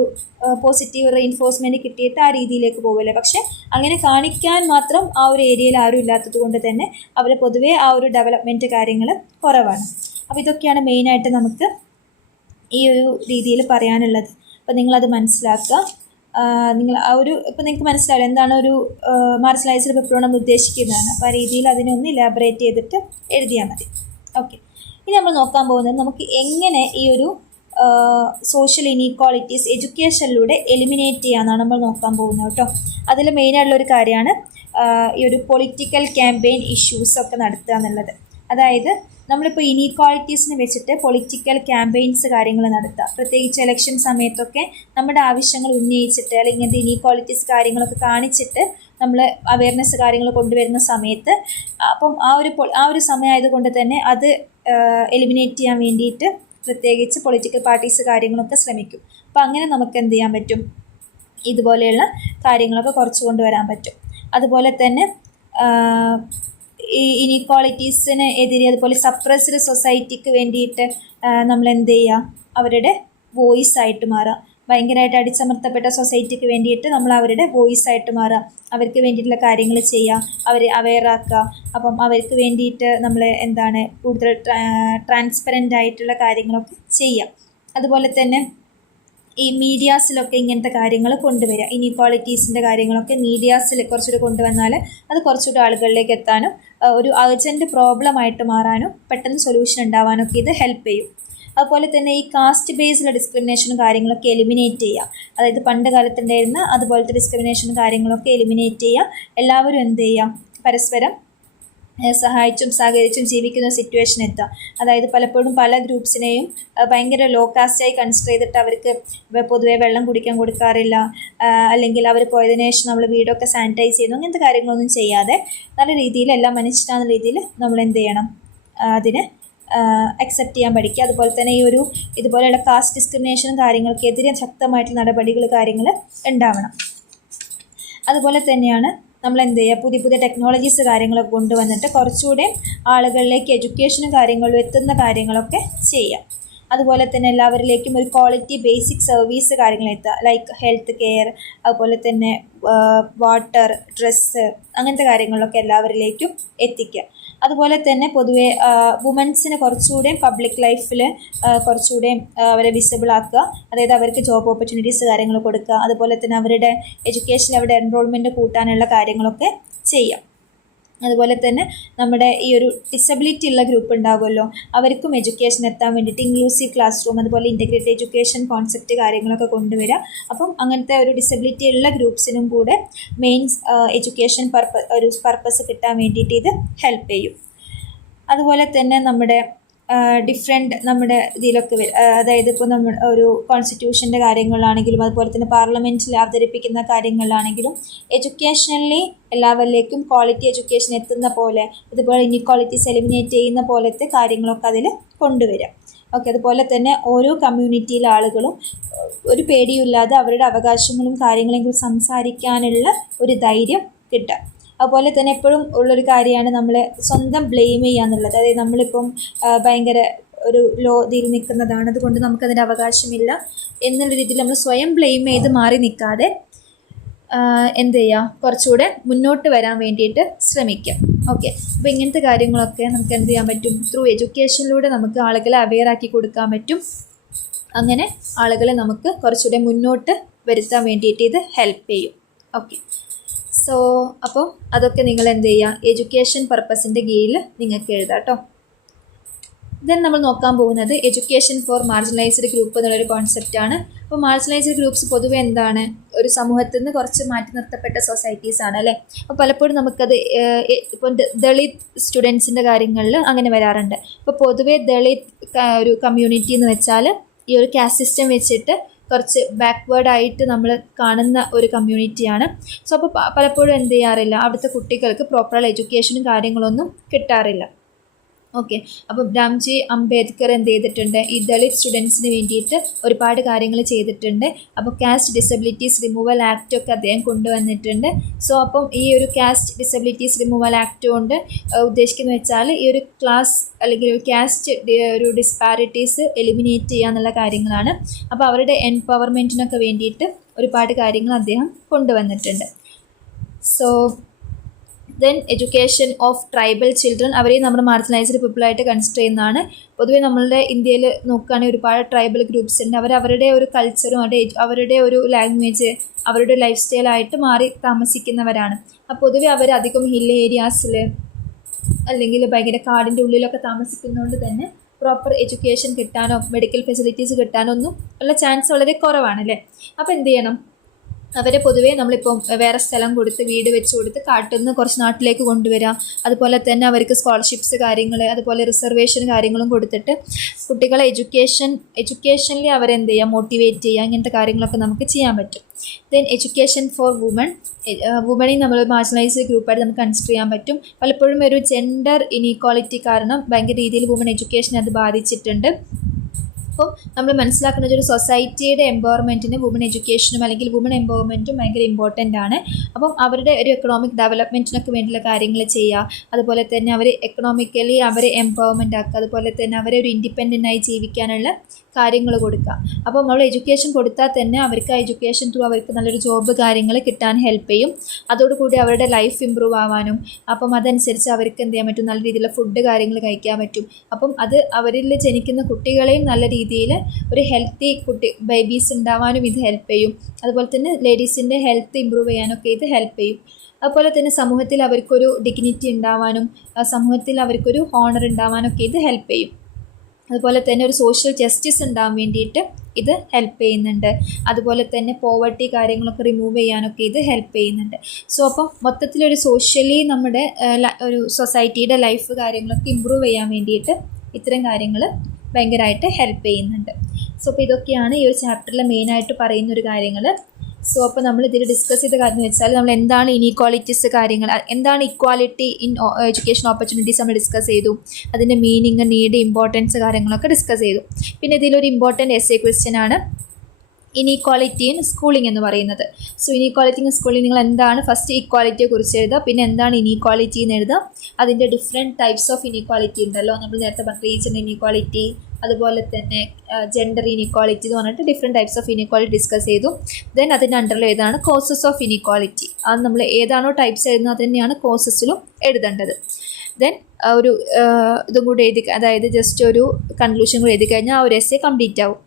പോസിറ്റീവ് റീഇൻഫോഴ്സ്മെൻറ്റ് കിട്ടിയിട്ട് ആ രീതിയിലേക്ക് പോകില്ലേ. പക്ഷേ അങ്ങനെ കാണിക്കാൻ മാത്രം ആ ഒരു ഏരിയയിൽ ആരും ഇല്ലാത്തത് കൊണ്ട് തന്നെ അവർ പൊതുവേ ആ ഒരു ഡെവലപ്മെൻറ്റ് കാര്യങ്ങൾ കുറവാണ്. അപ്പോൾ ഇതൊക്കെയാണ് മെയിനായിട്ട് നമുക്ക് ഈ ഒരു രീതിയിൽ പറയാനുള്ളത്. അപ്പോൾ നിങ്ങളത് മനസ്സിലാക്കുക. നിങ്ങൾ ആ ഒരു ഇപ്പോൾ നിങ്ങൾക്ക് മനസ്സിലാവില്ല എന്താണ് ഒരു മാർജിനലൈസ്ഡ് പീപ്പിൾ കൊണ്ട് ഉദ്ദേശിക്കുന്നതാണ്. അപ്പോൾ ആ രീതിയിൽ അതിനെ ഒന്ന് ഇലാബറേറ്റ് ചെയ്തിട്ട് എഴുതിയാൽ മതി. ഓക്കെ, ഇനി നമ്മൾ നോക്കാൻ പോകുന്നത് നമുക്ക് എങ്ങനെ ഈ ഒരു സോഷ്യൽ ഇനീക്വാളിറ്റീസ് എഡ്യൂക്കേഷനിലൂടെ എലിമിനേറ്റ് ചെയ്യാമെന്നാണ് നമ്മൾ നോക്കാൻ പോകുന്നത് കേട്ടോ. അതിൽ മെയിനായിട്ടുള്ളൊരു കാര്യമാണ് ഈ ഒരു പൊളിറ്റിക്കൽ ക്യാമ്പയിൻ ഇഷ്യൂസൊക്കെ നടത്തുക എന്നുള്ളത്. അതായത് നമ്മളിപ്പോൾ ഇനീക്വാളിറ്റീസിനെ വെച്ചിട്ട് പൊളിറ്റിക്കൽ ക്യാമ്പയിൻസ് കാര്യങ്ങൾ നടത്തുക. പ്രത്യേകിച്ച് ഇലക്ഷൻ സമയത്തൊക്കെ നമ്മുടെ ആവശ്യങ്ങൾ ഉന്നയിച്ചിട്ട് അല്ലെങ്കിൽ ഇങ്ങനത്തെ ഇനീക്വാളിറ്റീസ് കാര്യങ്ങളൊക്കെ കാണിച്ചിട്ട് നമ്മൾ അവയർനെസ് കാര്യങ്ങൾ കൊണ്ടുവരുന്ന സമയത്ത് അപ്പം ആ ഒരു സമയമായതുകൊണ്ട് തന്നെ അത് എലിമിനേറ്റ് ചെയ്യാൻ വേണ്ടിയിട്ട് പ്രത്യേകിച്ച് പൊളിറ്റിക്കൽ പാർട്ടീസ് കാര്യങ്ങളൊക്കെ ശ്രമിക്കും. അപ്പോൾ അങ്ങനെ നമുക്ക് എന്ത് ചെയ്യാൻ പറ്റും, ഇതുപോലെയുള്ള കാര്യങ്ങളൊക്കെ കുറച്ച് കൊണ്ടുവരാൻ പറ്റും. അതുപോലെ തന്നെ ഈ ഇനീക്വാളിറ്റീസിന് എതിരെ അതുപോലെ സപ്രസ്ഡ് സൊസൈറ്റിക്ക് വേണ്ടിയിട്ട് നമ്മൾ എന്ത് ചെയ്യുക, അവരുടെ വോയിസ് ആയിട്ട് മാറുക. ഭയങ്കരമായിട്ട് അടിച്ചമർത്തപ്പെട്ട സൊസൈറ്റിക്ക് വേണ്ടിയിട്ട് നമ്മൾ അവരുടെ വോയിസ് ആയിട്ട് മാറുക, അവർക്ക് വേണ്ടിയിട്ടുള്ള കാര്യങ്ങൾ ചെയ്യുക, അവരെ അവെയറാക്കുക. അപ്പം അവർക്ക് വേണ്ടിയിട്ട് നമ്മൾ എന്താണ് കൂടുതൽ ട്രാൻസ്പെറൻ്റ് ആയിട്ടുള്ള കാര്യങ്ങളൊക്കെ ചെയ്യുക. അതുപോലെ തന്നെ ഈ മീഡിയാസിലൊക്കെ ഇങ്ങനത്തെ കാര്യങ്ങൾ കൊണ്ടുവരിക. ഇനീക്വാളിറ്റീസിൻ്റെ കാര്യങ്ങളൊക്കെ മീഡിയാസിൽ കുറച്ചുകൂടി കൊണ്ടുവന്നാൽ അത് കുറച്ചുകൂടി ആളുകളിലേക്ക് എത്താനും ഒരു അർജൻറ്റ് പ്രോബ്ലമായിട്ട് മാറാനും പെട്ടെന്ന് സൊല്യൂഷൻ ഉണ്ടാവാനൊക്കെ ഇത് ഹെൽപ്പ് ചെയ്യും. അതുപോലെ തന്നെ ഈ കാസ്റ്റ് ബേസ്ഡ് ഡിസ്ക്രിമിനേഷനും കാര്യങ്ങളൊക്കെ എലിമിനേറ്റ് ചെയ്യുക. അതായത് പണ്ട് കാലത്തുണ്ടായിരുന്ന അതുപോലത്തെ ഡിസ്ക്രിമിനേഷനും കാര്യങ്ങളൊക്കെ എലിമിനേറ്റ് ചെയ്യുക. എല്ലാവരും എന്ത് ചെയ്യുക, പരസ്പരം സഹായിച്ചും സഹകരിച്ചും ജീവിക്കുന്ന സിറ്റുവേഷൻ എത്തുക. അതായത് പലപ്പോഴും പല ഗ്രൂപ്പ്സിനെയും ഭയങ്കര ലോ കാസ്റ്റായി കൺസിഡർ ചെയ്തിട്ട് അവർക്ക് പൊതുവെ വെള്ളം കുടിക്കാൻ കൊടുക്കാറില്ല, അല്ലെങ്കിൽ അവർ പോയതിനു ശേഷം നമ്മൾ വീടൊക്കെ സാനിറ്റൈസ് ചെയ്യുന്നു, അങ്ങനത്തെ കാര്യങ്ങളൊന്നും ചെയ്യാതെ നല്ല രീതിയിൽ എല്ലാം മനുഷ്യനാകുന്ന രീതിയിൽ നമ്മൾ എന്ത് ചെയ്യണം, അതിനെ അക്സെപ്റ്റ് ചെയ്യാൻ പഠിക്കുക. അതുപോലെ തന്നെ ഈ ഒരു ഇതുപോലെയുള്ള കാസ്റ്റ് ഡിസ്ക്രിമിനേഷനും കാര്യങ്ങൾക്കെതിരെ ശക്തമായിട്ടുള്ള നടപടികൾ കാര്യങ്ങൾ ഉണ്ടാവണം. അതുപോലെ തന്നെയാണ് നമ്മൾ എന്ത് ചെയ്യുക, പുതിയ പുതിയ ടെക്നോളജീസ് കാര്യങ്ങളൊക്കെ കൊണ്ടുവന്നിട്ട് കുറച്ചുകൂടെ ആളുകളിലേക്ക് എഡ്യൂക്കേഷനും കാര്യങ്ങളും എത്തുന്ന കാര്യങ്ങളൊക്കെ ചെയ്യുക. അതുപോലെ തന്നെ എല്ലാവരിലേക്കും ഒരു ക്വാളിറ്റി ബേസിക് സർവീസ് കാര്യങ്ങൾ എത്തുക, ലൈക്ക് ഹെൽത്ത് കെയർ, അതുപോലെ തന്നെ വാട്ടർ, ഡ്രസ്സ്, അങ്ങനത്തെ കാര്യങ്ങളിലൊക്കെ എല്ലാവരിലേക്കും എത്തിക്കുക. അതുപോലെ തന്നെ പൊതുവെ വുമൻസിന് കുറച്ചുകൂടെ പബ്ലിക് ലൈഫിൽ കുറച്ചുകൂടെ അവരെ വിസിബിൾ ആക്കുക. അതായത് അവർക്ക് ജോബ് ഓപ്പർച്യൂണിറ്റീസ് കാര്യങ്ങൾ കൊടുക്കുക. അതുപോലെ തന്നെ അവരുടെ എഡ്യൂക്കേഷനിൽ അവരുടെ എൻറോൾമെൻറ്റ് കൂട്ടാനുള്ള കാര്യങ്ങളൊക്കെ ചെയ്യാം. അതുപോലെ തന്നെ നമ്മുടെ ഈ ഒരു ഡിസബിലിറ്റി ഉള്ള ഗ്രൂപ്പ് ഉണ്ടാകുമല്ലോ, അവർക്കും എഡ്യൂക്കേഷൻ എത്താൻ വേണ്ടിയിട്ട് ഇൻക്ലൂസീവ് ക്ലാസ് റൂം, അതുപോലെ ഇൻ്റഗ്രേറ്റഡ് എഡ്യൂക്കേഷൻ കോൺസെപ്റ്റ് കാര്യങ്ങളൊക്കെ കൊണ്ടുവരിക. അപ്പം അങ്ങനത്തെ ഒരു ഡിസബിലിറ്റി ഉള്ള ഗ്രൂപ്പ്സിനും കൂടെ മെയിൻ എഡ്യൂക്കേഷൻ പർപ്പസ് കിട്ടാൻ വേണ്ടിയിട്ട് ഇത് ഹെൽപ്പ് ചെയ്യും. അതുപോലെ തന്നെ നമ്മുടെ നമ്മുടെ ഇതിലൊക്കെ അതായത് ഇപ്പോൾ നമ്മൾ ഒരു കോൺസ്റ്റിറ്റ്യൂഷൻ്റെ കാര്യങ്ങളിലാണെങ്കിലും അതുപോലെ തന്നെ പാർലമെൻറ്റിൽ അവതരിപ്പിക്കുന്ന കാര്യങ്ങളിലാണെങ്കിലും എഡ്യൂക്കേഷനലി എല്ലാവരിലേക്കും ക്വാളിറ്റി എഡ്യൂക്കേഷൻ എത്തുന്ന പോലെ, ഇതുപോലെ ഇനീക്വാളിറ്റീസ് എലിമിനേറ്റ് ചെയ്യുന്ന പോലത്തെ കാര്യങ്ങളൊക്കെ അതിൽ കൊണ്ടുവരാം. ഓക്കെ, അതുപോലെ തന്നെ ഓരോ കമ്മ്യൂണിറ്റിയിലെ ആളുകളും ഒരു പേടിയില്ലാതെ അവരുടെ അവകാശങ്ങളും കാര്യങ്ങളെയും കുറിച്ച് സംസാരിക്കാനുള്ള ഒരു ധൈര്യം കിട്ടുക. അതുപോലെ തന്നെ എപ്പോഴും ഉള്ളൊരു കാര്യമാണ് നമ്മൾ സ്വന്തം ബ്ലെയിം ചെയ്യുക എന്നുള്ളത്. അതായത് നമ്മളിപ്പം ഭയങ്കര ഒരു ലോ ഇതിൽ നിൽക്കുന്നതാണ്, അതുകൊണ്ട് നമുക്കതിൻ്റെ അവകാശമില്ല എന്നുള്ള രീതിയിൽ നമ്മൾ സ്വയം ബ്ലെയിം ചെയ്ത് മാറി നിൽക്കാതെ എന്ത് ചെയ്യുക, കുറച്ചുകൂടെ മുന്നോട്ട് വരാൻ വേണ്ടിയിട്ട് ശ്രമിക്കുക. ഓക്കെ, അപ്പോൾ ഇങ്ങനത്തെ കാര്യങ്ങളൊക്കെ നമുക്ക് എന്ത് ചെയ്യാൻ പറ്റും, ത്രൂ എഡ്യൂക്കേഷനിലൂടെ നമുക്ക് ആളുകളെ അവെയറാക്കി കൊടുക്കാൻ പറ്റും. അങ്ങനെ ആളുകളെ നമുക്ക് കുറച്ചുകൂടെ മുന്നോട്ട് വരുത്താൻ വേണ്ടിയിട്ട് ഇത് ഹെൽപ്പ് ചെയ്യും. ഓക്കെ, സോ അപ്പോൾ അതൊക്കെ നിങ്ങൾ എന്ത് ചെയ്യുക, എഡ്യൂക്കേഷൻ പർപ്പസിൻ്റെ കീഴിൽ നിങ്ങൾക്ക് എഴുതാം കേട്ടോ. ദെൻ നമ്മൾ നോക്കാൻ പോകുന്നത് എഡ്യൂക്കേഷൻ ഫോർ മാർജിനലൈസ്ഡ് ഗ്രൂപ്പ് എന്നുള്ളൊരു കോൺസെപ്റ്റാണ്. അപ്പോൾ മാർജിനലൈസ്ഡ് ഗ്രൂപ്പ്സ് പൊതുവെ എന്താണ്, ഒരു സമൂഹത്തിൽ നിന്ന് കുറച്ച് മാറ്റി നിർത്തപ്പെട്ട സൊസൈറ്റീസ് ആണ് അല്ലേ. അപ്പോൾ പലപ്പോഴും നമുക്കത് ഇപ്പം ദളിത് സ്റ്റുഡൻസിൻ്റെ കാര്യങ്ങളിൽ അങ്ങനെ വരാറുണ്ട്. അപ്പോൾ പൊതുവെ ദളിത് ഒരു കമ്മ്യൂണിറ്റി എന്ന് വെച്ചാൽ ഈ ഒരു കാസ്റ്റ് സിസ്റ്റം വെച്ചിട്ട് കുറച്ച് ബാക്ക്വേർഡായിട്ട് നമ്മൾ കാണുന്ന ഒരു കമ്മ്യൂണിറ്റിയാണ്. സോ അപ്പോൾ പലപ്പോഴും എന്ത് ചെയ്യാറില്ല, അവിടുത്തെ കുട്ടികൾക്ക് പ്രോപ്പറായ എഡ്യൂക്കേഷനും കാര്യങ്ങളൊന്നും കിട്ടാറില്ല. ഓക്കെ, അപ്പം രാംജി അംബേദ്കർ എന്ത് ചെയ്തിട്ടുണ്ട്, ഈ ദളിത് സ്റ്റുഡൻസിന് വേണ്ടിയിട്ട് ഒരുപാട് കാര്യങ്ങൾ ചെയ്തിട്ടുണ്ട്. അപ്പോൾ കാസ്റ്റ് ഡിസബിലിറ്റീസ് റിമൂവൽ ആക്ട് ഒക്കെ അദ്ദേഹം കൊണ്ടുവന്നിട്ടുണ്ട്. സോ അപ്പം ഈ ഒരു കാസ്റ്റ് ഡിസബിലിറ്റീസ് റിമൂവൽ ആക്ട് കൊണ്ട് ഉദ്ദേശിക്കുന്നത് വെച്ചാൽ ഈ ഒരു ക്ലാസ് അല്ലെങ്കിൽ ഒരു കാസ്റ്റ് ഒരു ഡിസ്പാരിറ്റീസ് എലിമിനേറ്റ് ചെയ്യുക എന്നുള്ള കാര്യങ്ങളാണ്. അപ്പോൾ അവരുടെ എംപവർമെൻറ്റിനൊക്കെ വേണ്ടിയിട്ട് ഒരുപാട് കാര്യങ്ങൾ അദ്ദേഹം കൊണ്ടുവന്നിട്ടുണ്ട്. So then education of tribal children, അവരെയും നമ്മൾ മാർജിനലൈസ്ഡ് പീപ്പിളായിട്ട് കൺസിഡർ ചെയ്യുന്നതാണ്. പൊതുവെ നമ്മളുടെ ഇന്ത്യയിൽ നോക്കുകയാണെങ്കിൽ ഒരുപാട് ട്രൈബൽ ഗ്രൂപ്പ്സ് ഉണ്ട്. അവരവരുടെ ഒരു കൾച്ചറും അവരുടെ ഒരു ലാംഗ്വേജ് അവരുടെ ലൈഫ് സ്റ്റൈലായിട്ട് മാറി താമസിക്കുന്നവരാണ്. അപ്പോൾ പൊതുവെ അവരധികം ഹിൽ ഏരിയാസിൽ അല്ലെങ്കിൽ ഭയങ്കര കാടിൻ്റെ ഉള്ളിലൊക്കെ താമസിക്കുന്നതുകൊണ്ട് തന്നെ പ്രോപ്പർ എഡ്യൂക്കേഷൻ കിട്ടാനോ മെഡിക്കൽ ഫെസിലിറ്റീസ് കിട്ടാനോ ഒന്നും ഉള്ള ചാൻസ് വളരെ കുറവാണ് അല്ലേ. അപ്പോൾ എന്ത് ചെയ്യണം, അവരെ പൊതുവേ നമ്മളിപ്പം വേറെ സ്ഥലം കൊടുത്ത് വീട് വെച്ച് കൊടുത്ത് കാട്ടിൽ നിന്ന് കുറച്ച് നാട്ടിലേക്ക് കൊണ്ടുവരാം. അതുപോലെ തന്നെ അവർക്ക് സ്കോളർഷിപ്സ് കാര്യങ്ങൾ അതുപോലെ റിസർവേഷൻ കാര്യങ്ങളും കൊടുത്തിട്ട് കുട്ടികളെ എഡ്യൂക്കേഷനിൽ അവരെന്ത് ചെയ്യുക, മോട്ടിവേറ്റ് ചെയ്യുക, ഇങ്ങനത്തെ കാര്യങ്ങളൊക്കെ നമുക്ക് ചെയ്യാൻ പറ്റും. ദെൻ എഡ്യൂക്കേഷൻ ഫോർ വുമണിൽ നമ്മൾ മാർജിനലൈസ്ഡ് ഗ്രൂപ്പായിട്ട് നമുക്ക് കൺസിഡർ ചെയ്യാൻ പറ്റും. പലപ്പോഴും ഒരു ജെൻഡർ ഇനീക്വാളിറ്റി കാരണം ഭയങ്കര രീതിയിൽ വുമൺ എഡ്യൂക്കേഷനെ അത് ബാധിച്ചിട്ടുണ്ട്. അപ്പോൾ നമ്മൾ മനസ്സിലാക്കുന്ന ഒരു സൊസൈറ്റിയുടെ എംപവർമെൻറ്റിന് വുമൺ എഡ്യൂക്കേഷനും അല്ലെങ്കിൽ വുമൺ എംപവർമെൻറ്റും ഭയങ്കര ഇമ്പോർട്ടൻ്റ് ആണ്. അപ്പം അവരുടെ ഒരു എക്കണോമിക് ഡെവലപ്മെൻറ്റിനൊക്കെ വേണ്ടിയുള്ള കാര്യങ്ങൾ ചെയ്യുക, അതുപോലെ തന്നെ അവർ എക്കണോമിക്കലി അവരെ എംപവർമെൻ്റ് ആക്കുക, അതുപോലെ തന്നെ അവരെ ഒരു ഇൻഡിപെൻഡൻ്റായി ജീവിക്കാനുള്ള കാര്യങ്ങൾ കൊടുക്കുക. അപ്പോൾ നമ്മൾ എഡ്യൂക്കേഷൻ കൊടുത്താൽ തന്നെ അവർക്ക് ആ എഡ്യൂക്കേഷൻ ത്രൂ അവർക്ക് നല്ലൊരു ജോബ് കാര്യങ്ങൾ കിട്ടാൻ ഹെൽപ്പ് ചെയ്യും. അതോടുകൂടി അവരുടെ ലൈഫ് ഇമ്പ്രൂവ് ആവാനും അപ്പം അതനുസരിച്ച് അവർക്ക് എന്ത് ചെയ്യാൻ പറ്റും, നല്ല രീതിയിലുള്ള ഫുഡ് കാര്യങ്ങൾ കഴിക്കാൻ പറ്റും. അപ്പം അത് അവരിൽ ജനിക്കുന്ന കുട്ടികളെയും നല്ല രീതിയിൽ ഒരു ഹെൽത്തി ബേബീസ് ഉണ്ടാവാനും ഇത് ഹെൽപ്പ് ചെയ്യും. അതുപോലെ തന്നെ ലേഡീസിൻ്റെ ഹെൽത്ത് ഇമ്പ്രൂവ് ചെയ്യാനൊക്കെ ഇത് ഹെൽപ്പ് ചെയ്യും. അതുപോലെ തന്നെ സമൂഹത്തിൽ അവർക്കൊരു ഡിഗ്നിറ്റി ഉണ്ടാവാനും സമൂഹത്തിൽ അവർക്കൊരു ഹോണർ ഉണ്ടാവാനൊക്കെ ഇത് ഹെൽപ്പ് ചെയ്യും. അതുപോലെ തന്നെ ഒരു സോഷ്യൽ ജസ്റ്റിസ് ഉണ്ടാകാൻ വേണ്ടിയിട്ട് ഇത് ഹെൽപ്പ് ചെയ്യുന്നുണ്ട്. അതുപോലെ തന്നെ പോവർട്ടി കാര്യങ്ങളൊക്കെ റിമൂവ് ചെയ്യാനൊക്കെ ഇത് ഹെൽപ്പ് ചെയ്യുന്നുണ്ട്. സോ അപ്പം മൊത്തത്തിലൊരു സോഷ്യലി നമ്മുടെ ഒരു സൊസൈറ്റിയുടെ ലൈഫ് കാര്യങ്ങളൊക്കെ ഇമ്പ്രൂവ് ചെയ്യാൻ വേണ്ടിയിട്ട് ഇത്തരം കാര്യങ്ങൾ ഭയങ്കരമായിട്ട് ഹെൽപ്പ് ചെയ്യുന്നുണ്ട്. സോ അപ്പോൾ ഇതൊക്കെയാണ് ഈ ഒരു ചാപ്റ്ററിൽ മെയിനായിട്ട് പറയുന്നൊരു കാര്യങ്ങൾ. സോ അപ്പോൾ നമ്മൾ ഇതിൽ ഡിസ്കസ് ചെയ്ത കാര്യം എന്ന് വെച്ചാൽ നമ്മൾ എന്താണ് ഇനീക്വാളിറ്റീസ് കാര്യങ്ങൾ, എന്താണ് ഇക്വാലിറ്റി ഇൻ എഡ്യൂക്കേഷൻ ഓപ്പർച്യൂണിറ്റീസ് നമ്മൾ ഡിസ്കസ് ചെയ്തു, അതിൻ്റെ മീനിങ്, നീഡ്, ഇമ്പോർട്ടൻസ് കാര്യങ്ങളൊക്കെ ഡിസ്കസ് ചെയ്തു. പിന്നെ ഇതിലൊരു ഇമ്പോർട്ടൻറ്റ് എസ്സേ ക്വസ്റ്റ്യൻ ആണ് ഇനീക്വാളിറ്റി ഇൻ സ്കൂളിംഗ് എന്ന് പറയുന്നത്. സോ ഇനീക്വാളിറ്റി ഇൻ സ്കൂളിംഗ് നിങ്ങൾ എന്താണ് ഫസ്റ്റ് ഇക്വാലിറ്റിയെ കുറിച്ച് എഴുതുക, പിന്നെ എന്താണ് ഇനീക്വാളിറ്റി എന്ന് എഴുതുക. അതിൻ്റെ ഡിഫറെൻറ്റ് ടൈപ്സ് ഓഫ് ഇനീക്വാളിറ്റി ഉണ്ടല്ലോ, നമ്മൾ നേരത്തെ പറഞ്ഞ റീജിയൻ ഇനീക്വാളിറ്റി, അതുപോലെ തന്നെ ജെൻഡർ ഇനീക്വാളിറ്റി എന്ന് പറഞ്ഞിട്ട് different types of inequality discuss ചെയ്തു. ദെൻ അതിൻ്റെ അണ്ടറിൽ ഏതാണ് കോസസ് ഓഫ് ഇനീക്വാളിറ്റി, അത് നമ്മൾ ഏതാണോ ടൈപ്സ് എഴുതുന്നത് അത് തന്നെയാണ് കോസസിലും എഴുതേണ്ടത്. ദെൻ ഒരു ഇതും കൂടി എഴുതി, അതായത് ജസ്റ്റ് ഒരു കൺക്ലൂഷൻ കൂടി എഴുതി കഴിഞ്ഞാൽ ആ ഒരു എസ്സേ കംപ്ലീറ്റ് ആവും.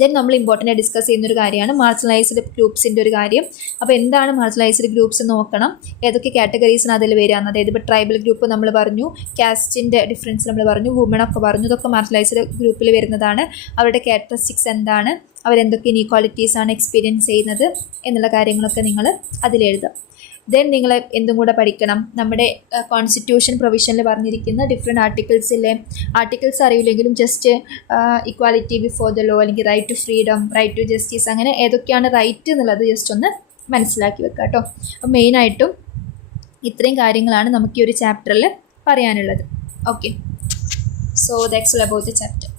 ദെൻ നമ്മൾ ഇമ്പോർട്ടൻ്റ് ഡിസ്കസ് ചെയ്യുന്നൊരു കാര്യമാണ് മാർജിനലൈസ്ഡ് ഗ്രൂപ്പ്സിൻ്റെ ഒരു കാര്യം. അപ്പോൾ എന്താണ് മാർജിനലൈസ്ഡ് ഗ്രൂപ്പ്സ് നോക്കണം, ഏതൊക്കെ കാറ്റഗറീസാണ് അതിൽ വരികയെന്ന്. അതായത് ഇപ്പോൾ ട്രൈബൽ ഗ്രൂപ്പ് നമ്മൾ പറഞ്ഞു, കാസ്റ്റിൻ്റെ ഡിഫറൻസ് നമ്മൾ പറഞ്ഞു, വുമണൊക്കെ പറഞ്ഞു, ഇതൊക്കെ മാർജിനലൈസ്ഡ് ഗ്രൂപ്പിൽ വരുന്നതാണ്. അവരുടെ ക്യാരക്ടറിസ്റ്റിക്സ് എന്താണ്, അവരെന്തൊക്കെ ഇനീക്വാളിറ്റീസാണ് എക്സ്പീരിയൻസ് ചെയ്യുന്നത് എന്നുള്ള കാര്യങ്ങളൊക്കെ നിങ്ങൾ അതിലെഴുതാം. ദെൻ നിങ്ങൾ എന്തും കൂടെ പഠിക്കണം, നമ്മുടെ കോൺസ്റ്റിറ്റ്യൂഷൻ പ്രൊവിഷനിൽ പറഞ്ഞിരിക്കുന്ന ഡിഫറെൻറ്റ് ആർട്ടിക്കിൾസ് അറിയില്ലെങ്കിലും just equality before the law അല്ലെങ്കിൽ right to freedom, right to justice, അങ്ങനെ ഏതൊക്കെയാണ് റൈറ്റ് എന്നുള്ളത് ജസ്റ്റ് ഒന്ന് മനസ്സിലാക്കി വെക്കുക കേട്ടോ. അപ്പോൾ മെയിനായിട്ടും ഇത്രയും കാര്യങ്ങളാണ് നമുക്ക് ഈ ഒരു ചാപ്റ്ററിൽ പറയാനുള്ളത്. Okay, so that's all about the chapter.